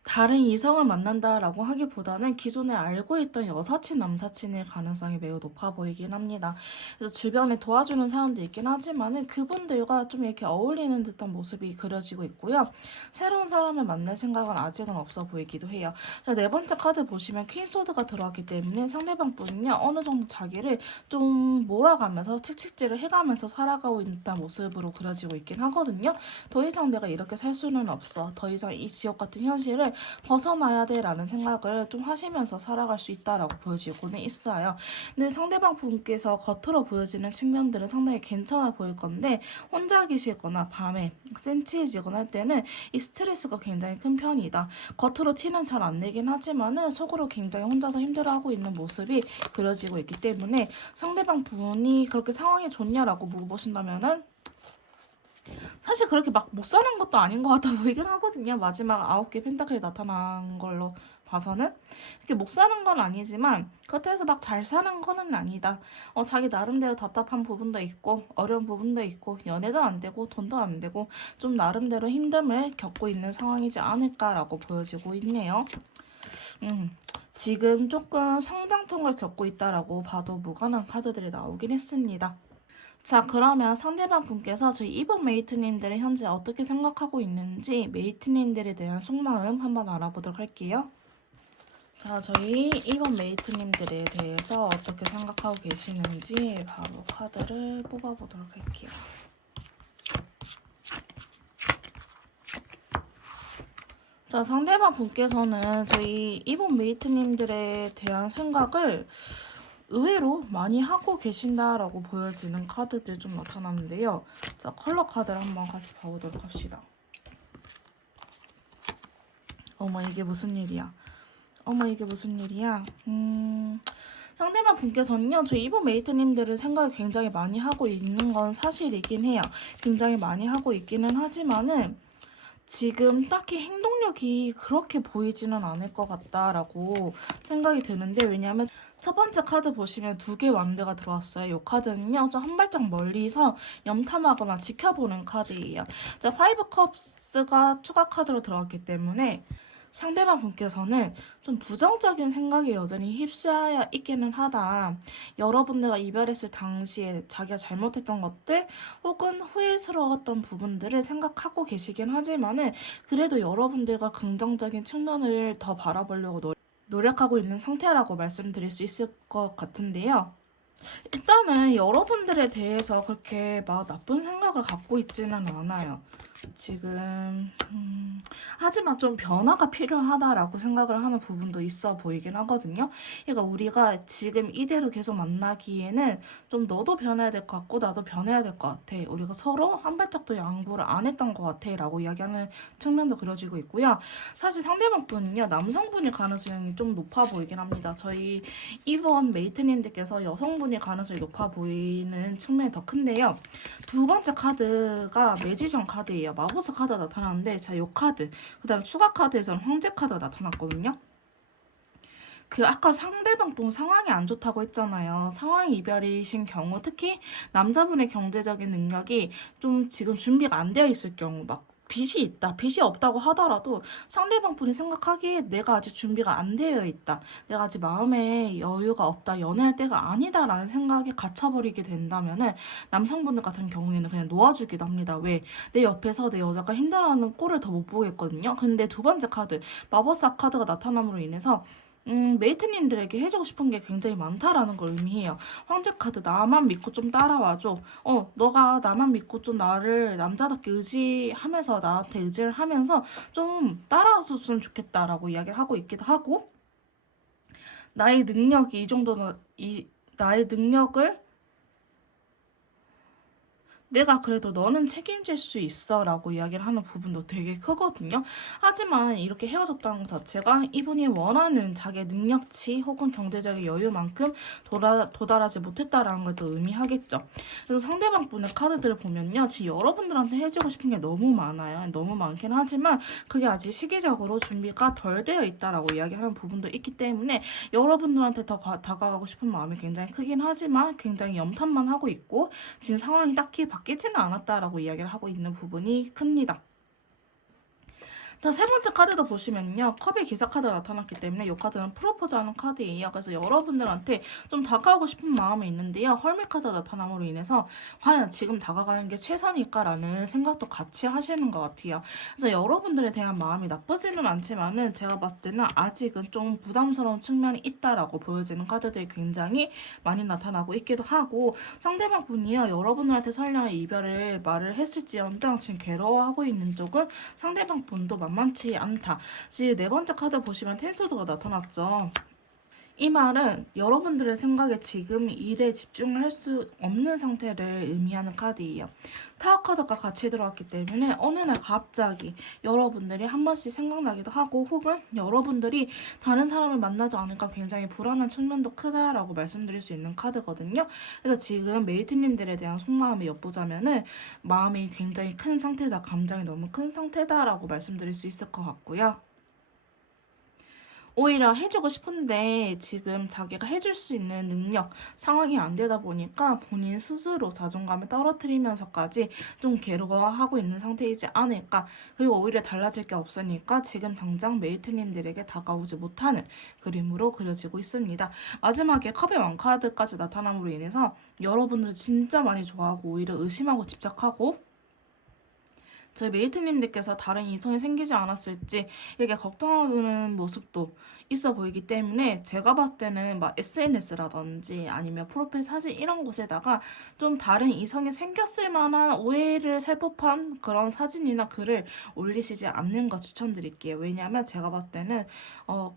다른 이성을 만난다라고 하기보다는 기존에 알고 있던 여사친, 남사친일 가능성이 매우 높아 보이긴 합니다. 그래서 주변에 도와주는 사람도 있긴 하지만은 그분들과 좀 이렇게 어울리는 듯한 모습이 그려지고 있고요. 새로운 사람을 만날 생각은 아직은 없어 보이기도 해요. 자, 네 번째 카드 보시면 퀸소드가 들어왔기 때문에 상대방 분은요, 어느 정도 자기를 좀 몰아가면서 칙칙질을 해가면서 살아가고 있는 듯한 모습으로 그려지고 있긴 하거든요. 더 이상 내가 이렇게 살 수는 없어. 더 이상 이 지옥 같은 현실을 벗어나야 돼라는 생각을 좀 하시면서 살아갈 수 있다라고 보여지고는 있어요. 근데 상대방 분께서 겉으로 보여지는 측면들은 상당히 괜찮아 보일 건데 혼자 계시거나 밤에 센치해지거나 할 때는 이 스트레스가 굉장히 큰 편이다. 겉으로 티는 잘 안 내긴 하지만은 속으로 굉장히 혼자서 힘들어하고 있는 모습이 그려지고 있기 때문에 상대방 분이 그렇게 상황이 좋냐라고 물어보신다면은 사실 그렇게 막 못 사는 것도 아닌 것 같아 보이긴 하거든요. 마지막 9개 펜타클이 나타난 걸로 봐서는 이렇게 못 사는 건 아니지만 그렇다고 해서 막 잘 사는 거는 아니다. 자기 나름대로 답답한 부분도 있고 어려운 부분도 있고 연애도 안 되고 돈도 안 되고 좀 나름대로 힘듦을 겪고 있는 상황이지 않을까라고 보여지고 있네요. 지금 조금 성장통을 겪고 있다라고 봐도 무관한 카드들이 나오긴 했습니다. 자, 그러면 상대방 분께서 저희 이번 메이트님들이 현재 어떻게 생각하고 있는지 메이트님들에 대한 속마음 한번 알아보도록 할게요. 자, 저희 이번 메이트님들에 대해서 어떻게 생각하고 계시는지 바로 카드를 뽑아보도록 할게요. 자, 상대방 분께서는 저희 이번 메이트님들에 대한 생각을 의외로 많이 하고 계신다라고 보여지는 카드들 좀 나타났는데요. 자, 컬러 카드를 한번 같이 봐보도록 합시다. 어머, 이게 무슨 일이야? 상대방 분께서는요, 저희 이번 메이트님들을 생각을 굉장히 많이 하고 있는 건 사실이긴 해요. 굉장히 많이 하고 있기는 하지만은 지금 딱히 행동력이 그렇게 보이지는 않을 것 같다라고 생각이 드는데, 왜냐하면 첫 번째 카드 보시면 2개 완드가 들어왔어요. 이 카드는요, 좀 한 발짝 멀리서 염탐하거나 지켜보는 카드예요. 자, 5컵스가 추가 카드로 들어왔기 때문에 상대방 분께서는 좀 부정적인 생각에 여전히 휩싸여 있기는 하다. 여러분들과 이별했을 당시에 자기가 잘못했던 것들 혹은 후회스러웠던 부분들을 생각하고 계시긴 하지만은 그래도 여러분들과 긍정적인 측면을 더 바라보려고 노력하고 있는 상태라고 말씀드릴 수 있을 것 같은데요. 일단은 여러분들에 대해서 그렇게 막 나쁜 생각을 갖고 있지는 않아요. 지금 하지만 좀 변화가 필요하다라고 생각을 하는 부분도 있어 보이긴 하거든요. 그러니까 우리가 지금 이대로 계속 만나기에는 좀 너도 변해야 될 것 같고 나도 변해야 될 것 같아. 우리가 서로 한 발짝도 양보를 안 했던 것 같아 라고 이야기하는 측면도 그려지고 있고요. 사실 상대방 분은요, 남성분이 가능성이 좀 높아 보이긴 합니다. 저희 이번 메이트님들께서 여성분이 가능성이 높아 보이는 측면이 더 큰데요. 두 번째 카드가 매지션 카드예요. 마법사 카드가 나타나는데 자, 요 카드, 그 다음에 추가 카드에서는 황제 카드가 나타났거든요. 그 아까 상대방 분 상황이 안 좋다고 했잖아요. 상황 이별이신 경우, 특히 남자분의 경제적인 능력이 좀 지금 준비가 안 되어 있을 경우, 막 빚이 있다, 빚이 없다고 하더라도 상대방 분이 생각하기에 내가 아직 준비가 안 되어 있다, 내가 아직 마음에 여유가 없다, 연애할 때가 아니다라는 생각에 갇혀버리게 된다면은 남성분들 같은 경우에는 그냥 놓아주기도 합니다. 왜? 내 옆에서 내 여자가 힘들어하는 꼴을 더 못 보겠거든요. 근데 두 번째 카드, 마법사 카드가 나타남으로 인해서 메이트님들에게 해주고 싶은 게 굉장히 많다라는 걸 의미해요. 황제 카드, 나만 믿고 좀 따라와줘. 너가 나만 믿고 좀 나를 남자답게 의지하면서, 나한테 의지를 하면서 좀 따라와줬으면 좋겠다라고 이야기를 하고 있기도 하고, 나의 능력이 이 정도는, 나의 능력을 내가 그래도 너는 책임질 수 있어 라고 이야기를 하는 부분도 되게 크거든요. 하지만 이렇게 헤어졌다는 것 자체가 이분이 원하는 자기의 능력치 혹은 경제적인 여유만큼 도달하지 못했다라는 걸 또 의미하겠죠. 그래서 상대방 분의 카드들을 보면요, 지금 여러분들한테 해주고 싶은 게 너무 많아요. 너무 많긴 하지만 그게 아직 시기적으로 준비가 덜 되어 있다라고 이야기하는 부분도 있기 때문에 여러분들한테 더 다가가고 싶은 마음이 굉장히 크긴 하지만 굉장히 염탐만 하고 있고 지금 상황이 딱히 바뀌지는 않았다라고 이야기를 하고 있는 부분이 큽니다. 자, 세 번째 카드도 보시면요, 컵의 기사 카드가 나타났기 때문에 이 카드는 프로포즈하는 카드예요. 그래서 여러분들한테 좀 다가가고 싶은 마음이 있는데요, 헐미 카드가 나타남으로 인해서 과연 지금 다가가는 게 최선일까라는 생각도 같이 하시는 것 같아요. 그래서 여러분들에 대한 마음이 나쁘지는 않지만은 제가 봤을 때는 아직은 좀 부담스러운 측면이 있다라고 보여지는 카드들이 굉장히 많이 나타나고 있기도 하고, 상대방 분이요, 여러분들한테 설령 이별을 말을 했을지언정 지금 괴로워하고 있는 쪽은 상대방 분도 만만치 않다. 지금 네 번째 카드 보시면 텐스도가 나타났죠. 이 말은 여러분들의 생각에 지금 일에 집중을 할 수 없는 상태를 의미하는 카드예요. 타워 카드가 같이 들어왔기 때문에 어느 날 갑자기 여러분들이 한 번씩 생각나기도 하고, 혹은 여러분들이 다른 사람을 만나지 않을까 굉장히 불안한 측면도 크다라고 말씀드릴 수 있는 카드거든요. 그래서 지금 메이트님들에 대한 속마음을 엿보자면은 마음이 굉장히 큰 상태다, 감정이 너무 큰 상태다라고 말씀드릴 수 있을 것 같고요. 오히려 해주고 싶은데 지금 자기가 해줄 수 있는 능력, 상황이 안 되다 보니까 본인 스스로 자존감을 떨어뜨리면서까지 좀 괴로워하고 있는 상태이지 않을까. 그리고 오히려 달라질 게 없으니까 지금 당장 메이트님들에게 다가오지 못하는 그림으로 그려지고 있습니다. 마지막에 컵의 왕카드까지 나타남으로 인해서 여러분들 진짜 많이 좋아하고 오히려 의심하고 집착하고, 저희 메이트님들께서 다른 이성이 생기지 않았을지 이렇게 걱정하는 모습도 있어 보이기 때문에 제가 봤을 때는 막 SNS라든지 아니면 프로필 사진 이런 곳에다가 좀 다른 이성이 생겼을 만한 오해를 살 법한 그런 사진이나 글을 올리시지 않는 거 추천드릴게요. 왜냐하면 제가 봤을 때는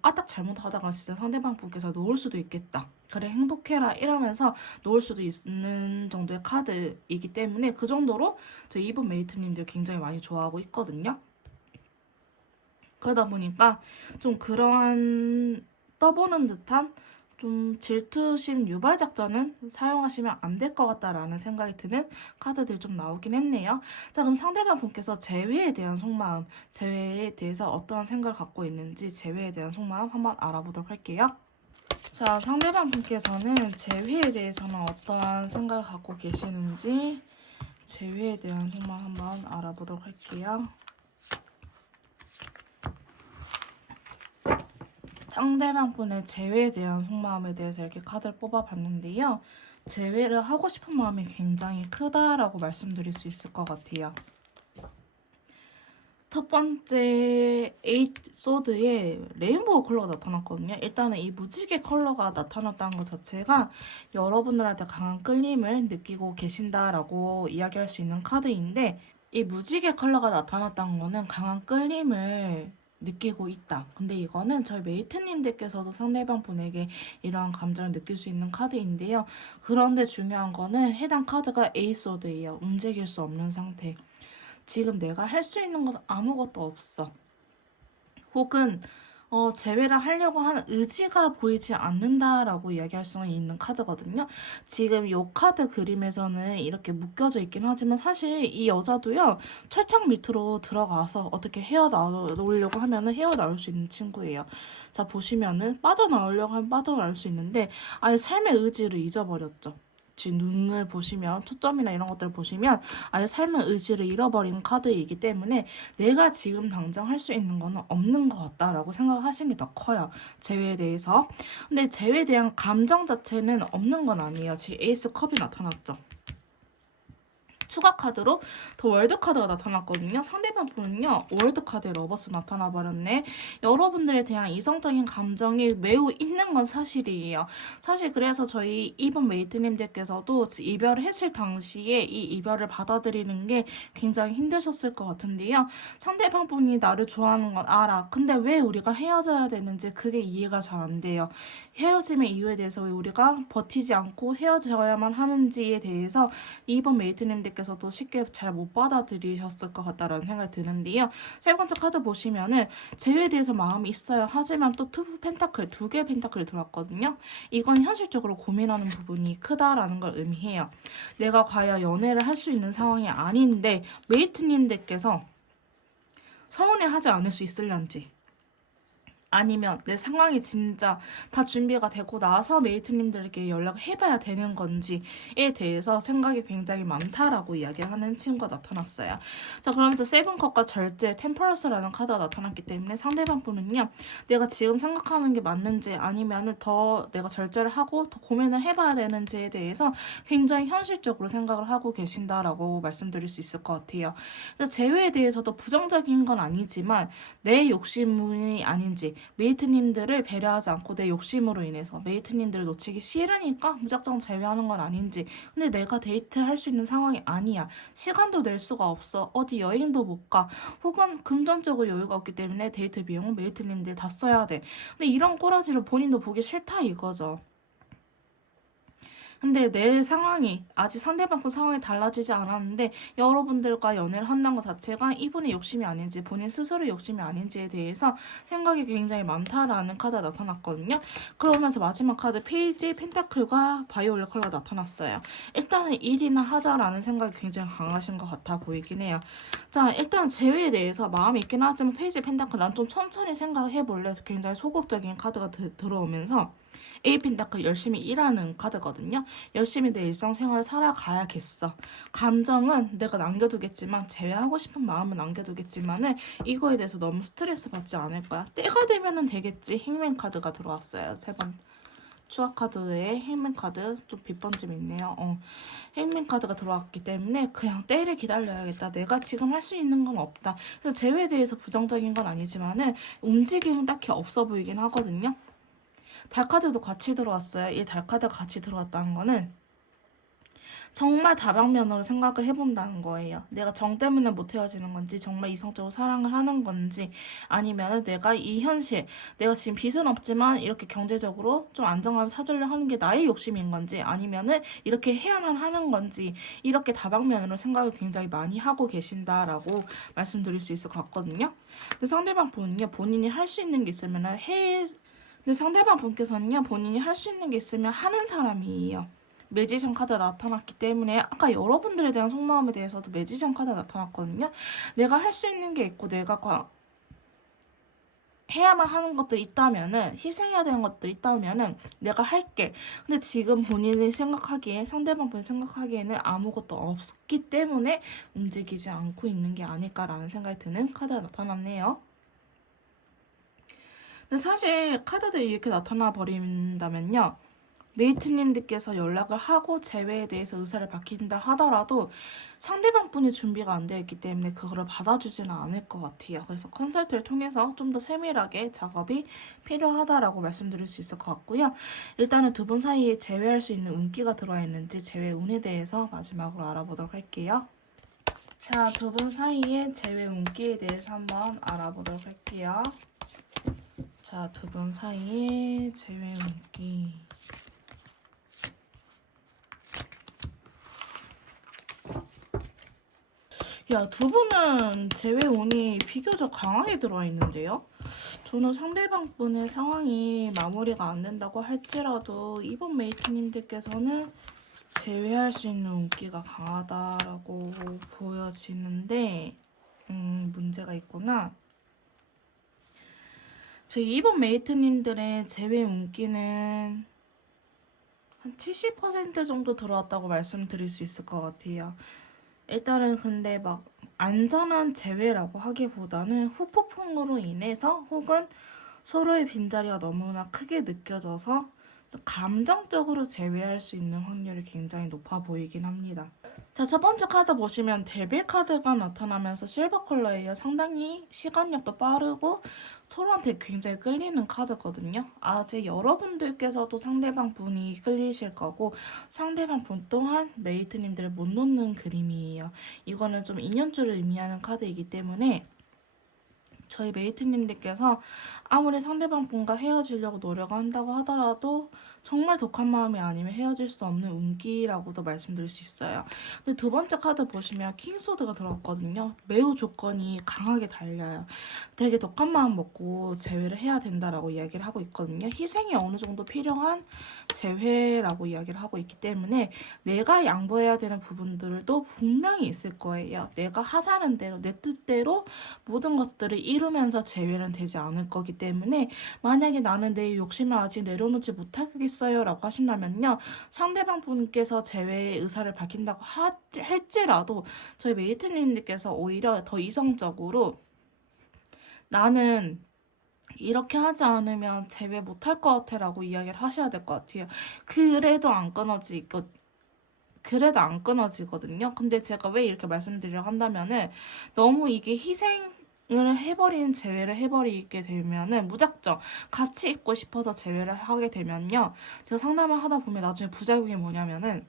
까딱 잘못하다가 진짜 상대방 분께서 놓을 수도 있겠다, 그래 행복해라 이러면서 놓을 수도 있는 정도의 카드이기 때문에 그 정도로 저희 이번 메이트님들 굉장히 많이 좋아하고 있거든요. 그러다 보니까 좀 그러한 떠보는 듯한 좀 질투심 유발 작전은 사용하시면 안 될 것 같다라는 생각이 드는 카드들이 좀 나오긴 했네요. 자, 그럼 상대방 분께서 재회에 대한 속마음, 재회에 대해서 어떠한 생각을 갖고 있는지 재회에 대한 속마음 한번 알아보도록 할게요. 자, 상대방 분께서는 재회에 대해서는 어떠한 생각을 갖고 계시는지 재회에 대한 속마음 한번 알아보도록 할게요. 상대방 분의 재회에 대한 속마음에 대해서 이렇게 카드를 뽑아봤는데요. 재회를 하고 싶은 마음이 굉장히 크다라고 말씀드릴 수 있을 것 같아요. 첫 번째 에잇 소드에 레인보우 컬러가 나타났거든요. 일단은 이 무지개 컬러가 나타났다는 것 자체가 여러분들한테 강한 끌림을 느끼고 계신다라고 이야기할 수 있는 카드인데, 이 무지개 컬러가 나타났다는 거는 강한 끌림을 느끼고 있다. 근데 이거는 저희 메이트님들께서도 상대방 분에게 이러한 감정을 느낄 수 있는 카드인데요. 그런데 중요한 거는 해당 카드가 에이소드예요. 움직일 수 없는 상태. 지금 내가 할 수 있는 건 아무것도 없어. 혹은 제외를 하려고 하는 의지가 보이지 않는다라고 이야기할 수는 있는 카드거든요. 지금 이 카드 그림에서는 이렇게 묶여져 있긴 하지만 사실 이 여자도요, 철창 밑으로 들어가서 어떻게 헤어나오려고 하면은 헤어나올 수 있는 친구예요. 자, 보시면은 빠져나오려고 하면 빠져나올 수 있는데 아예 삶의 의지를 잊어버렸죠. 지금 눈을 보시면, 초점이나 이런 것들을 보시면 아예 삶의 의지를 잃어버린 카드이기 때문에 내가 지금 당장 할 수 있는 거는 없는 것 같다라고 생각하시는 게 더 커요. 재회에 대해서. 근데 재회에 대한 감정 자체는 없는 건 아니에요. 지금 에이스 컵이 나타났죠. 추가 카드로 더 월드 카드가 나타났거든요. 상대방 분은요, 월드 카드에 러버스 나타나 버렸네. 여러분들에 대한 이성적인 감정이 매우 있는 건 사실이에요. 사실 그래서 저희 이번 메이트님들께서도 이별을 했을 당시에 이 이별을 받아들이는 게 굉장히 힘드셨을 것 같은데요. 상대방 분이 나를 좋아하는 건 알아. 근데 왜 우리가 헤어져야 되는지 그게 이해가 잘 안 돼요. 헤어짐의 이유에 대해서 왜 우리가 버티지 않고 헤어져야만 하는지에 대해서 이번 메이트님들께서도 쉽게 잘 못 받아들이셨을 것 같다라는 생각이 드는데요. 세 번째 카드 보시면은 재회에 대해서 마음이 있어요. 하지만 또 투 펜타클, 두 개의 펜타클이 들어왔거든요. 이건 현실적으로 고민하는 부분이 크다라는 걸 의미해요. 내가 과연 연애를 할 수 있는 상황이 아닌데 메이트님들께서 서운해하지 않을 수 있을런지, 아니면 내 상황이 진짜 다 준비가 되고 나서 메이트님들에게 연락을 해봐야 되는 건지에 대해서 생각이 굉장히 많다라고 이야기하는 친구가 나타났어요. 자, 그러면서 세븐컵과 절제, 템퍼러스라는 카드가 나타났기 때문에 상대방 분은요, 내가 지금 생각하는 게 맞는지 아니면 더 내가 절제를 하고 더 고민을 해봐야 되는지에 대해서 굉장히 현실적으로 생각을 하고 계신다라고 말씀드릴 수 있을 것 같아요. 그래서 재회에 대해서도 부정적인 건 아니지만 내 욕심이 아닌지, 메이트님들을 배려하지 않고 내 욕심으로 인해서 메이트님들을 놓치기 싫으니까 무작정 제외하는 건 아닌지, 근데 내가 데이트할 수 있는 상황이 아니야, 시간도 낼 수가 없어, 어디 여행도 못 가, 혹은 금전적으로 여유가 없기 때문에 데이트 비용은 메이트님들 다 써야 돼. 근데 이런 꼬라지를 본인도 보기 싫다 이거죠. 근데 내 상황이 아직 상대방 분 상황이 달라지지 않았는데 여러분들과 연애를 한다는 것 자체가 이분의 욕심이 아닌지 본인 스스로의 욕심이 아닌지에 대해서 생각이 굉장히 많다라는 카드가 나타났거든요. 그러면서 마지막 카드 페이지 펜타클과 바이올렛 컬러가 나타났어요. 일단은 일이나 하자라는 생각이 굉장히 강하신 것 같아 보이긴 해요. 자, 일단 재회에 대해서 마음이 있긴 하지만 페이지 펜타클 난 좀 천천히 생각해볼래, 굉장히 소극적인 카드가 들어오면서 A 펜타클 열심히 일하는 카드거든요. 열심히 내 일상생활을 살아가야겠어. 감정은 내가 남겨두겠지만, 제외하고 싶은 마음은 남겨두겠지만은 이거에 대해서 너무 스트레스 받지 않을 거야. 때가 되면은 되겠지. 행맨 카드가 들어왔어요. 세 번. 추가 카드에 행맨 카드 좀 빗번짐 있네요. 행맨 카드가 들어왔기 때문에 그냥 때를 기다려야겠다. 내가 지금 할 수 있는 건 없다. 그래서 재회에 대해서 부정적인 건 아니지만은 움직임은 딱히 없어 보이긴 하거든요. 달카드도 같이 들어왔어요. 이 달카드가 같이 들어왔다는 거는 정말 다방면으로 생각을 해본다는 거예요. 내가 정 때문에 못 헤어지는 건지, 정말 이성적으로 사랑을 하는 건지, 아니면 내가 이 현실, 내가 지금 빚은 없지만 이렇게 경제적으로 좀 안정감을 찾으려 하는 게 나의 욕심인 건지, 아니면은 이렇게 해야만 하는 건지, 이렇게 다방면으로 생각을 굉장히 많이 하고 계신다라고 말씀드릴 수 있을 것 같거든요. 근데 상대방 분은요, 본인이 할 수 있는 게 있으면 근데 상대방 분께서는요, 본인이 할 수 있는 게 있으면 하는 사람이에요. 매지션 카드가 나타났기 때문에 아까 여러분들에 대한 속마음에 대해서도 매지션 카드가 나타났거든요. 내가 할 수 있는 게 있고 내가 해야만 하는 것들이 있다면은, 희생해야 되는 것들이 있다면은 내가 할게. 근데 지금 본인이 생각하기에, 상대방 분이 생각하기에는 아무것도 없기 때문에 움직이지 않고 있는 게 아닐까라는 생각이 드는 카드가 나타났네요. 근데 사실 카드들이 이렇게 나타나 버린다면요, 메이트님들께서 연락을 하고 재회에 대해서 의사를 밝힌다 하더라도 상대방 분이 준비가 안 되어 있기 때문에 그거를 받아주지는 않을 것 같아요. 그래서 컨설트를 통해서 좀 더 세밀하게 작업이 필요하다라고 말씀드릴 수 있을 것 같고요. 일단은 두 분 사이에 재회할 수 있는 운기가 들어와 있는지 재회 운에 대해서 마지막으로 알아보도록 할게요. 자, 두 분 사이에 재회 운기에 대해서 한번 알아보도록 할게요. 자, 두 분 사이에 재회 운기. 야, 두 분은 재회 운이 비교적 강하게 들어와 있는데요? 저는 상대방 분의 상황이 마무리가 안 된다고 할지라도 이번 메이트님들께서는 제외할 수 있는 운기가 강하다라고 보여지는데 문제가 있구나. 저희 이번 메이트님들의 제외 운기는 한 70% 정도 들어왔다고 말씀드릴 수 있을 것 같아요. 일단은 근데 막 안전한 재회라고 하기보다는 후폭풍으로 인해서 혹은 서로의 빈자리가 너무나 크게 느껴져서 감정적으로 제외할 수 있는 확률이 굉장히 높아 보이긴 합니다. 자, 첫 번째 카드 보시면 데빌 카드가 나타나면서 실버 컬러예요. 상당히 시간력도 빠르고 서로한테 굉장히 끌리는 카드거든요. 아직 여러분들께서도 상대방 분이 끌리실 거고 상대방 분 또한 메이트님들을 못 놓는 그림이에요. 이거는 좀 인연줄을 의미하는 카드이기 때문에 저희 메이트님들께서 아무리 상대방 분과 헤어지려고 노력한다고 하더라도 정말 독한 마음이 아니면 헤어질 수 없는 운기라고도 말씀드릴 수 있어요. 근데 두 번째 카드 보시면 킹소드가 들어왔거든요. 매우 조건이 강하게 달려요. 되게 독한 마음 먹고 재회를 해야 된다라고 이야기를 하고 있거든요. 희생이 어느 정도 필요한 재회라고 이야기를 하고 있기 때문에 내가 양보해야 되는 부분들도 분명히 있을 거예요. 내가 하자는 대로 내 뜻대로 모든 것들을 이루면서 재회는 되지 않을 거기 때문에 만약에 나는 내 욕심을 아직 내려놓지 못하겠어요 라고 하신다면요. 상대방 분께서 재회의 의사를 밝힌다고 할지라도 저희 메이트님들께서 오히려 더 이성적으로 나는 이렇게 하지 않으면 재회 못할 것 같아 라고 이야기를 하셔야 될 것 같아요. 그래도 안 끊어지거든요. 근데 제가 왜 이렇게 말씀드리려고 한다면은 너무 이게 희생을 해버리는 제외를 해버리게 되면은 무작정 같이 있고 싶어서 제외를 하게 되면요. 제가 상담을 하다 보면 나중에 부작용이 뭐냐면은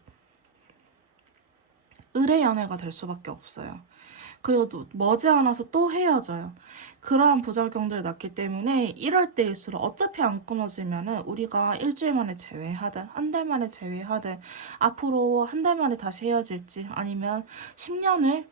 의뢰 연애가 될 수밖에 없어요. 그리고 또 머지않아서 또 헤어져요. 그러한 부작용들이 났기 때문에 이럴 때일수록 어차피 안 끊어지면은 우리가 일주일 만에 재회하든 한 달 만에 재회하든 앞으로 한 달 만에 다시 헤어질지 아니면 10년을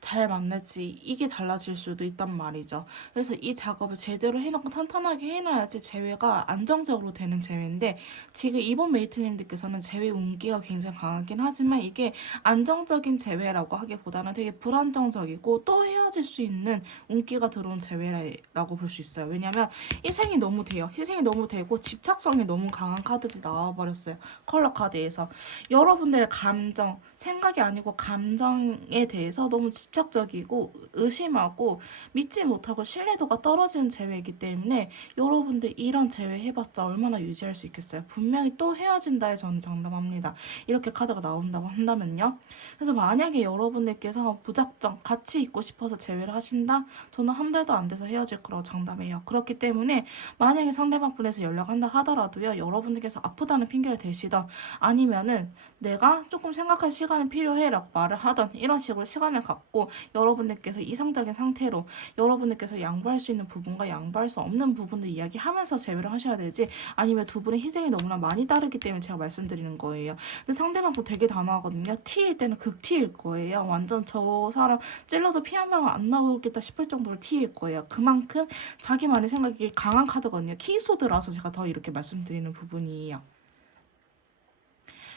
잘 만날지 이게 달라질 수도 있단 말이죠. 그래서 이 작업을 제대로 해놓고 탄탄하게 해놔야지 재회가 안정적으로 되는 재회인데 지금 이번 메이트님들께서는 재회 운기가 굉장히 강하긴 하지만 이게 안정적인 재회라고 하기보다는 되게 불안정적이고 또 헤어질 수 있는 운기가 들어온 재회라고 볼 수 있어요. 왜냐면 희생이 너무 돼요. 희생이 너무 되고 집착성이 너무 강한 카드들이 나와버렸어요. 컬러 카드에서. 여러분들의 감정, 생각이 아니고 감정에 대해서 너무 집착적이고 의심하고 믿지 못하고 신뢰도가 떨어지는 재회이기 때문에 여러분들 이런 재회 해봤자 얼마나 유지할 수 있겠어요. 분명히 또 헤어진다에 저는 장담합니다. 이렇게 카드가 나온다고 한다면요. 그래서 만약에 여러분들께서 무작정 같이 있고 싶어서 재회를 하신다? 저는 한 달도 안 돼서 헤어질 거라고 장담해요. 그렇기 때문에 만약에 상대방 분에서 연락한다 하더라도요. 여러분들께서 아프다는 핑계를 대시던 아니면은 내가 조금 생각할 시간이 필요해 라고 말을 하던 이런 식으로 시간을 갖고 여러분들께서 이상적인 상태로 여러분들께서 양보할 수 있는 부분과 양보할 수 없는 부분을 이야기하면서 재회를 하셔야 되지 아니면 두 분의 희생이 너무나 많이 다르기 때문에 제가 말씀드리는 거예요. 근데 상대방 분 되게 단호하거든요. T일 때는 극T일 거예요. 완전 저 사람 찔러도 피 한 방울 안 나오겠다 싶을 정도로 T일 거예요. 그만큼 자기만의 생각이 강한 카드거든요. 킹소드라서 제가 더 이렇게 말씀드리는 부분이에요.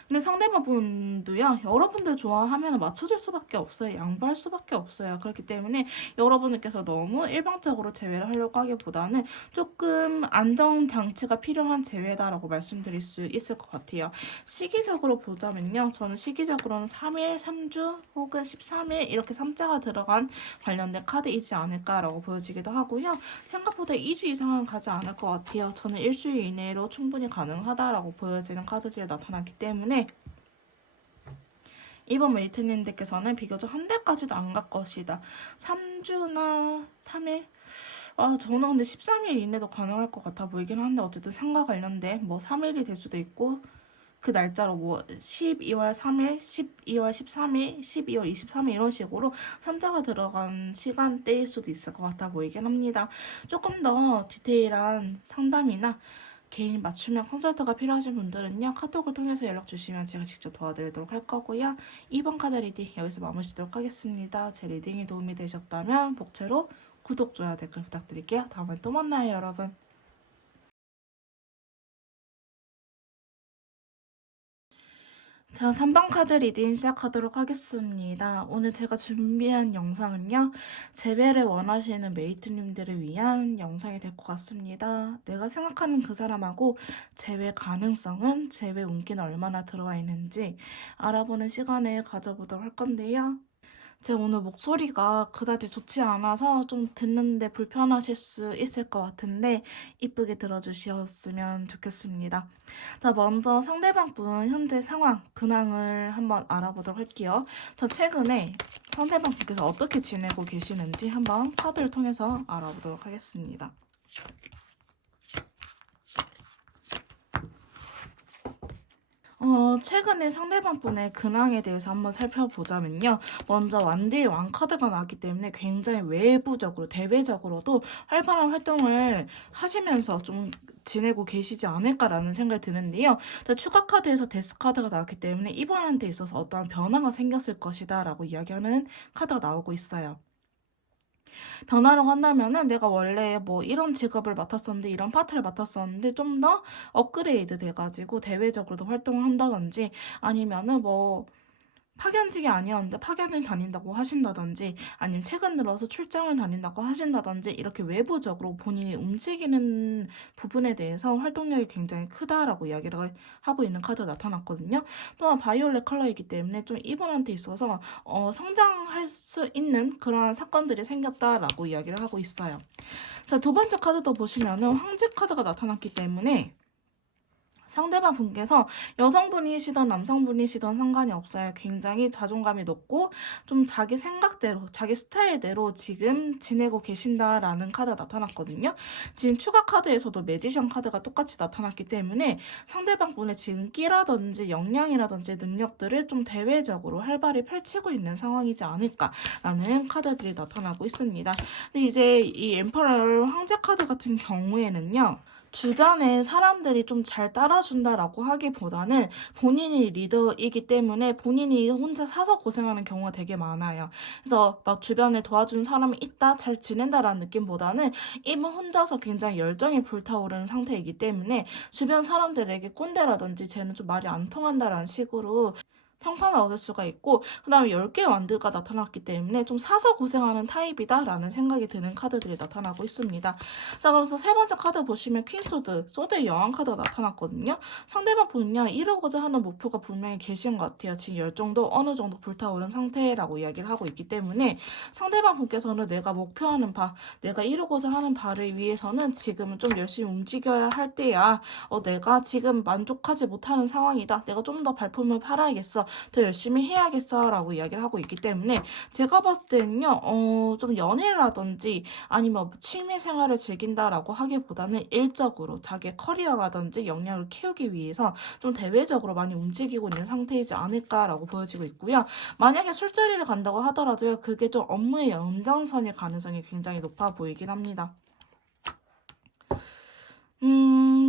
근데 상대방 분도요, 여러분들 좋아하면 맞춰줄 수밖에 없어요. 양보할 수밖에 없어요. 그렇기 때문에 여러분들께서 너무 일방적으로 제외를 하려고 하기보다는 조금 안정장치가 필요한 제외다라고 말씀드릴 수 있을 것 같아요. 시기적으로 보자면요, 저는 시기적으로는 3일, 3주 혹은 13일 이렇게 3자가 들어간 관련된 카드이지 않을까라고 보여지기도 하고요. 생각보다 2주 이상은 가지 않을 것 같아요. 저는 일주일 이내로 충분히 가능하다라고 보여지는 카드들이 나타났기 때문에 이번 메이트님들께서는 비교적 한 달까지도 안 갈 것이다. 3주나 3일? 저는 근데 13일 이내도 가능할 것 같아 보이긴 한데 어쨌든 상가 관련된 뭐 3일이 될 수도 있고 그 날짜로 뭐 12월 3일, 12월 13일, 12월 23일 이런 식으로 3자가 들어간 시간대일 수도 있을 것 같아 보이긴 합니다. 조금 더 디테일한 상담이나 개인 맞춤형 컨설트가 필요하신 분들은요, 카톡을 통해서 연락 주시면 제가 직접 도와드리도록 할 거고요. 2번 카드 리딩 여기서 마무리 짓도록 하겠습니다. 제 리딩이 도움이 되셨다면 복채로 구독, 좋아요, 댓글 부탁드릴게요. 다음에 또 만나요, 여러분. 자, 3번 카드 리딩 시작하도록 하겠습니다. 오늘 제가 준비한 영상은요, 재배를 원하시는 메이트님들을 위한 영상이 될 것 같습니다. 내가 생각하는 그 사람하고 재회 가능성은, 재회 운기는 얼마나 들어와 있는지 알아보는 시간을 가져보도록 할 건데요. 제가 오늘 목소리가 그다지 좋지 않아서 좀 듣는데 불편하실 수 있을 것 같은데 이쁘게 들어주셨으면 좋겠습니다. 자, 먼저 상대방 분 현재 상황, 근황을 한번 알아보도록 할게요. 저 최근에 상대방 분께서 어떻게 지내고 계시는지 한번 카드를 통해서 알아보도록 하겠습니다. 최근에 상대방 분의 근황에 대해서 한번 살펴보자면요. 먼저 완대의 왕카드가 나왔기 때문에 굉장히 외부적으로, 대외적으로도 활발한 활동을 하시면서 좀 지내고 계시지 않을까라는 생각이 드는데요. 추가 카드에서 데스 카드가 나왔기 때문에 이분한테 있어서 어떠한 변화가 생겼을 것이다 라고 이야기하는 카드가 나오고 있어요. 변화라고 한다면은 내가 원래 뭐 이런 직업을 맡았었는데 이런 파트를 맡았었는데 좀 더 업그레이드 돼가지고 대외적으로도 활동을 한다든지 아니면은 뭐 파견직이 아니었는데 파견을 다닌다고 하신다든지 아니면 최근 들어서 출장을 다닌다고 하신다든지 이렇게 외부적으로 본인이 움직이는 부분에 대해서 활동력이 굉장히 크다라고 이야기를 하고 있는 카드가 나타났거든요. 또한 바이올렛 컬러이기 때문에 좀 이분한테 있어서 성장할 수 있는 그러한 사건들이 생겼다라고 이야기를 하고 있어요. 자, 두 번째 카드도 보시면은 황제 카드가 나타났기 때문에 상대방 분께서 여성분이시던 남성분이시던 상관이 없어요. 굉장히 자존감이 높고 좀 자기 생각대로 자기 스타일대로 지금 지내고 계신다라는 카드가 나타났거든요. 지금 추가 카드에서도 매지션 카드가 똑같이 나타났기 때문에 상대방 분의 지금 끼라든지 역량이라든지 능력들을 좀 대외적으로 활발히 펼치고 있는 상황이지 않을까라는 카드들이 나타나고 있습니다. 근데 이제 이 엠퍼럴 황제 카드 같은 경우에는요. 주변에 사람들이 좀 잘 따라준다라고 하기보다는 본인이 리더이기 때문에 본인이 혼자 사서 고생하는 경우가 되게 많아요. 그래서 막 주변에 도와주는 사람이 있다, 잘 지낸다라는 느낌보다는 이분 혼자서 굉장히 열정이 불타오르는 상태이기 때문에 주변 사람들에게 꼰대라든지 쟤는 좀 말이 안 통한다라는 식으로 평판을 얻을 수가 있고 그 다음에 10개의 완드가 나타났기 때문에 좀 사서 고생하는 타입이다라는 생각이 드는 카드들이 나타나고 있습니다. 자, 그래서 세 번째 카드 보시면 퀸소드, 소드의 여왕 카드가 나타났거든요. 상대방 분은요, 이루고자 하는 목표가 분명히 계신 것 같아요. 지금 열정도 어느 정도 불타오른 상태라고 이야기를 하고 있기 때문에 상대방 분께서는 내가 목표하는 바, 내가 이루고자 하는 바를 위해서는 지금은 좀 열심히 움직여야 할 때야. 내가 지금 만족하지 못하는 상황이다. 내가 좀 더 발품을 팔아야겠어. 더 열심히 해야겠어 라고 이야기를 하고 있기 때문에 제가 봤을 때는요 좀 연애라든지 아니면 취미 생활을 즐긴다라고 하기보다는 일적으로 자기 커리어라든지 역량을 키우기 위해서 좀 대외적으로 많이 움직이고 있는 상태이지 않을까라고 보여지고 있고요. 만약에 술자리를 간다고 하더라도요 그게 좀 업무의 연장선일 가능성이 굉장히 높아 보이긴 합니다.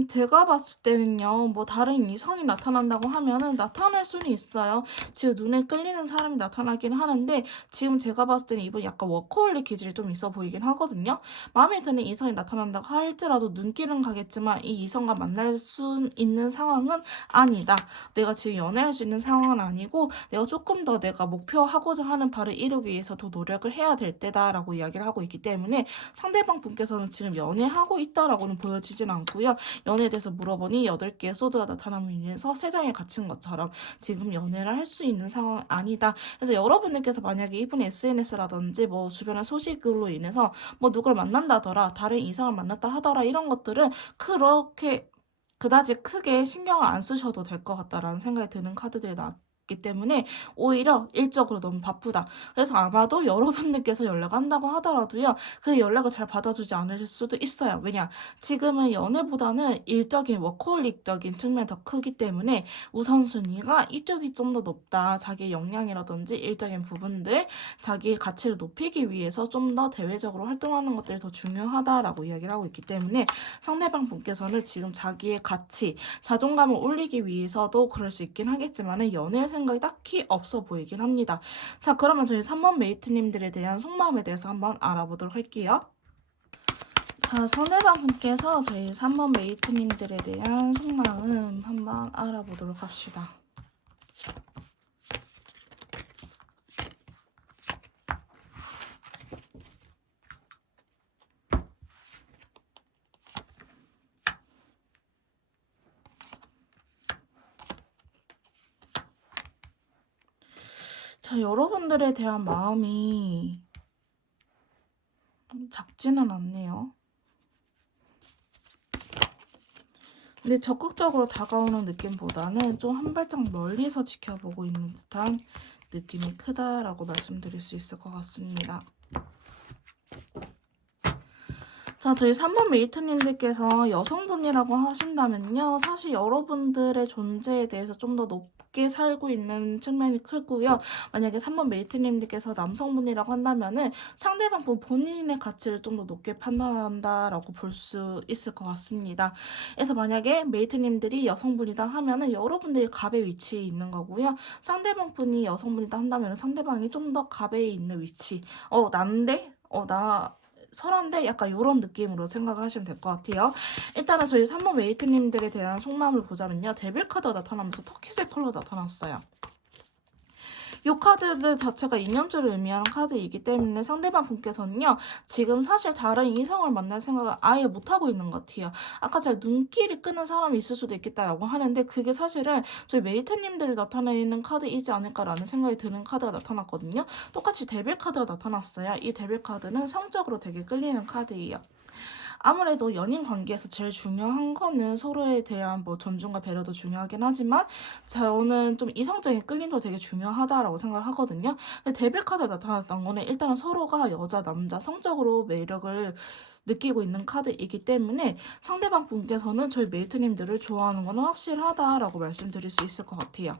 제가 봤을 때는요, 뭐 다른 이성이 나타난다고 하면은 나타날 수는 있어요. 지금 눈에 끌리는 사람이 나타나긴 하는데, 지금 제가 봤을 때는 이분 약간 워커홀릭 기질이 좀 있어 보이긴 하거든요. 마음에 드는 이성이 나타난다고 할지라도 눈길은 가겠지만 이 이성과 만날 수 있는 상황은 아니다. 내가 지금 연애할 수 있는 상황은 아니고 내가 조금 더 내가 목표하고자 하는 바를 이루기 위해서 더 노력을 해야 될 때다라고 이야기를 하고 있기 때문에 상대방 분께서는 지금 연애하고 있다라고는 보여지진 않고요. 연애에 대해서 물어보니 8개의 소드가 나타남으로 인해서 3장에 갇힌 것처럼 지금 연애를 할 수 있는 상황은 아니다. 그래서 여러분들께서 만약에 이분의 SNS라든지 뭐 주변의 소식으로 인해서 뭐 누굴 만난다더라, 다른 이성을 만났다 하더라 이런 것들은 그렇게 그다지 크게 신경을 안 쓰셔도 될 것 같다라는 생각이 드는 카드들이 나왔기 때문에 오히려 일적으로 너무 바쁘다. 그래서 아마도 여러분들께서 연락한다고 하더라도요. 그 연락을 잘 받아주지 않으실 수도 있어요. 왜냐? 지금은 연애보다는 일적인 워커홀릭적인 측면이 더 크기 때문에 우선순위가 이쪽이 좀 더 높다. 자기의 역량이라든지 일적인 부분들, 자기의 가치를 높이기 위해서 좀 더 대외적으로 활동하는 것들이 더 중요하다라고 이야기를 하고 있기 때문에 상대방 분께서는 지금 자기의 가치, 자존감을 올리기 위해서도 그럴 수 있긴 하겠지만 연애 생각이 딱히 없어 보이긴 합니다. 자, 그러면 저희 3번 메이트님들에 대한 속마음에 대해서 한번 알아보도록 할게요. 자, 상대방 분께서 저희 3번 메이트님들에 대한 속마음 한번 알아보도록 합시다. 자, 여러분들에 대한 마음이 작지는 않네요. 근데 적극적으로 다가오는 느낌보다는 좀 한 발짝 멀리서 지켜보고 있는 듯한 느낌이 크다라고 말씀드릴 수 있을 것 같습니다. 자, 저희 3번 메이트님들께서 여성분이라고 하신다면요. 사실 여러분들의 존재에 대해서 좀 더 높게 살고 있는 측면이 크고요. 만약에 3번 메이트님들께서 남성분이라고 한다면은 상대방 본인의 가치를 좀 더 높게 판단한다라고 볼 수 있을 것 같습니다. 그래서 만약에 메이트님들이 여성분이다 하면은 여러분들이 갑의 위치에 있는 거고요. 상대방 분이 여성분이다 한다면 상대방이 좀 더 갑에 있는 위치. 난데? 나 설한데 약간 이런 느낌으로 생각을 하시면 될 것 같아요. 일단은 저희 3번 웨이트님들에 대한 속마음을 보자면요. 데빌 카드가 나타나면서 터키색 컬러 나타났어요. 이 카드들 자체가 인연줄을 의미하는 카드이기 때문에 상대방 분께서는요. 지금 사실 다른 이성을 만날 생각을 아예 못하고 있는 것 같아요. 아까 제가 눈길이 끄는 사람이 있을 수도 있겠다라고 하는데 그게 사실은 저희 메이트님들이 나타내는 카드이지 않을까라는 생각이 드는 카드가 나타났거든요. 똑같이 데빌 카드가 나타났어요. 이 데빌 카드는 성적으로 되게 끌리는 카드예요. 아무래도 연인 관계에서 제일 중요한 거는 서로에 대한 뭐 존중과 배려도 중요하긴 하지만 저는 좀 이성적인 끌림도 되게 중요하다라고 생각을 하거든요. 근데 데빌 카드 나타났던 거는 일단은 서로가 여자, 남자 성적으로 매력을 느끼고 있는 카드이기 때문에 상대방 분께서는 저희 메이트님들을 좋아하는 건 확실하다라고 말씀드릴 수 있을 것 같아요.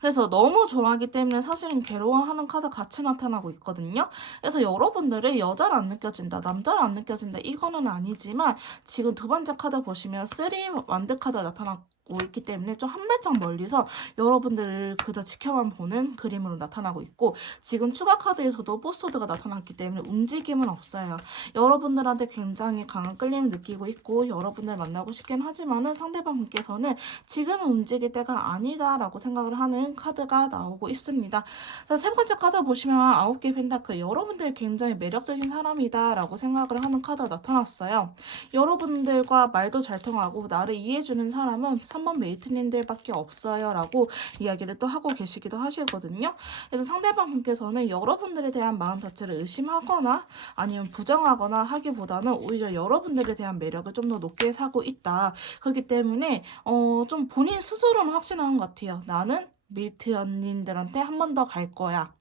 그래서 너무 좋아하기 때문에 사실은 괴로워하는 카드 같이 나타나고 있거든요. 그래서 여러분들이 여자를 안 느껴진다, 남자를 안 느껴진다 이거는 아니지만 지금 두 번째 카드 보시면 3 완드 카드가 나타나고 있기 때문에 좀 한 발짝 멀리서 여러분들을 그저 지켜만 보는 그림으로 나타나고 있고 지금 추가 카드에서도 보스워드가 나타났기 때문에 움직임은 없어요. 여러분들한테 굉장히 강한 끌림을 느끼고 있고 여러분들 만나고 싶긴 하지만은 상대방 분께서는 지금은 움직일 때가 아니다라고 생각을 하는 카드가 나오고 있습니다. 자, 세 번째 카드 보시면 9개 펜타클 여러분들 굉장히 매력적인 사람이다라고 생각을 하는 카드가 나타났어요. 여러분들과 말도 잘 통하고 나를 이해해주는 사람은 3번 메이트님들밖에 없어요 라고 이야기를 또 하고 계시기도 하시거든요. 그래서 상대방 분께서는 여러분들에 대한 마음 자체를 의심하거나 아니면 부정하거나 하기보다는 오히려 여러분들에 대한 매력을 좀 더 높게 사고 있다. 그렇기 때문에 좀 본인 스스로는 확신하는 것 같아요. 나는 메이트 언니들한테 한 번 더 갈 거야.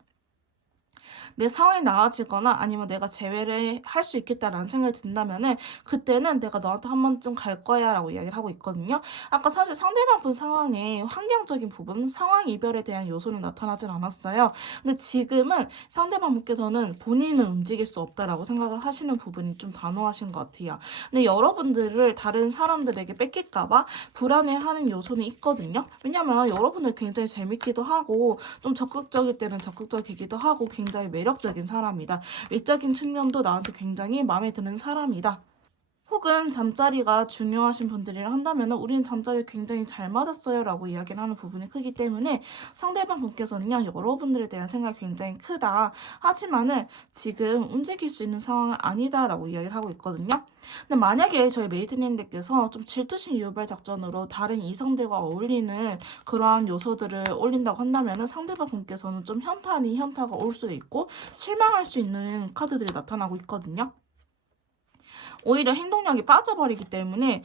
내 상황이 나아지거나 아니면 내가 재회를 할 수 있겠다라는 생각이 든다면은 그때는 내가 너한테 한 번쯤 갈 거야 라고 이야기를 하고 있거든요. 아까 사실 상대방 분 상황에 환경적인 부분, 상황 이별에 대한 요소는 나타나질 않았어요. 근데 지금은 상대방 분께서는 본인은 움직일 수 없다라고 생각을 하시는 부분이 좀 단호하신 것 같아요. 근데 여러분들을 다른 사람들에게 뺏길까봐 불안해하는 요소는 있거든요. 왜냐면 여러분들 굉장히 재밌기도 하고 좀 적극적일 때는 적극적이기도 하고 굉장히 매력적인 사람이다. 외적인 측면도 나한테 굉장히 마음에 드는 사람이다. 혹은 잠자리가 중요하신 분들이라 한다면 우리는 잠자리 굉장히 잘 맞았어요 라고 이야기를 하는 부분이 크기 때문에 상대방 분께서는요 여러분들에 대한 생각이 굉장히 크다. 하지만은 지금 움직일 수 있는 상황은 아니다 라고 이야기를 하고 있거든요. 근데 만약에 저희 메이트님들께서 좀 질투심 유발 작전으로 다른 이성들과 어울리는 그러한 요소들을 올린다고 한다면 상대방 분께서는 좀 현타가 올 수도 있고 실망할 수 있는 카드들이 나타나고 있거든요. 오히려 행동력이 빠져버리기 때문에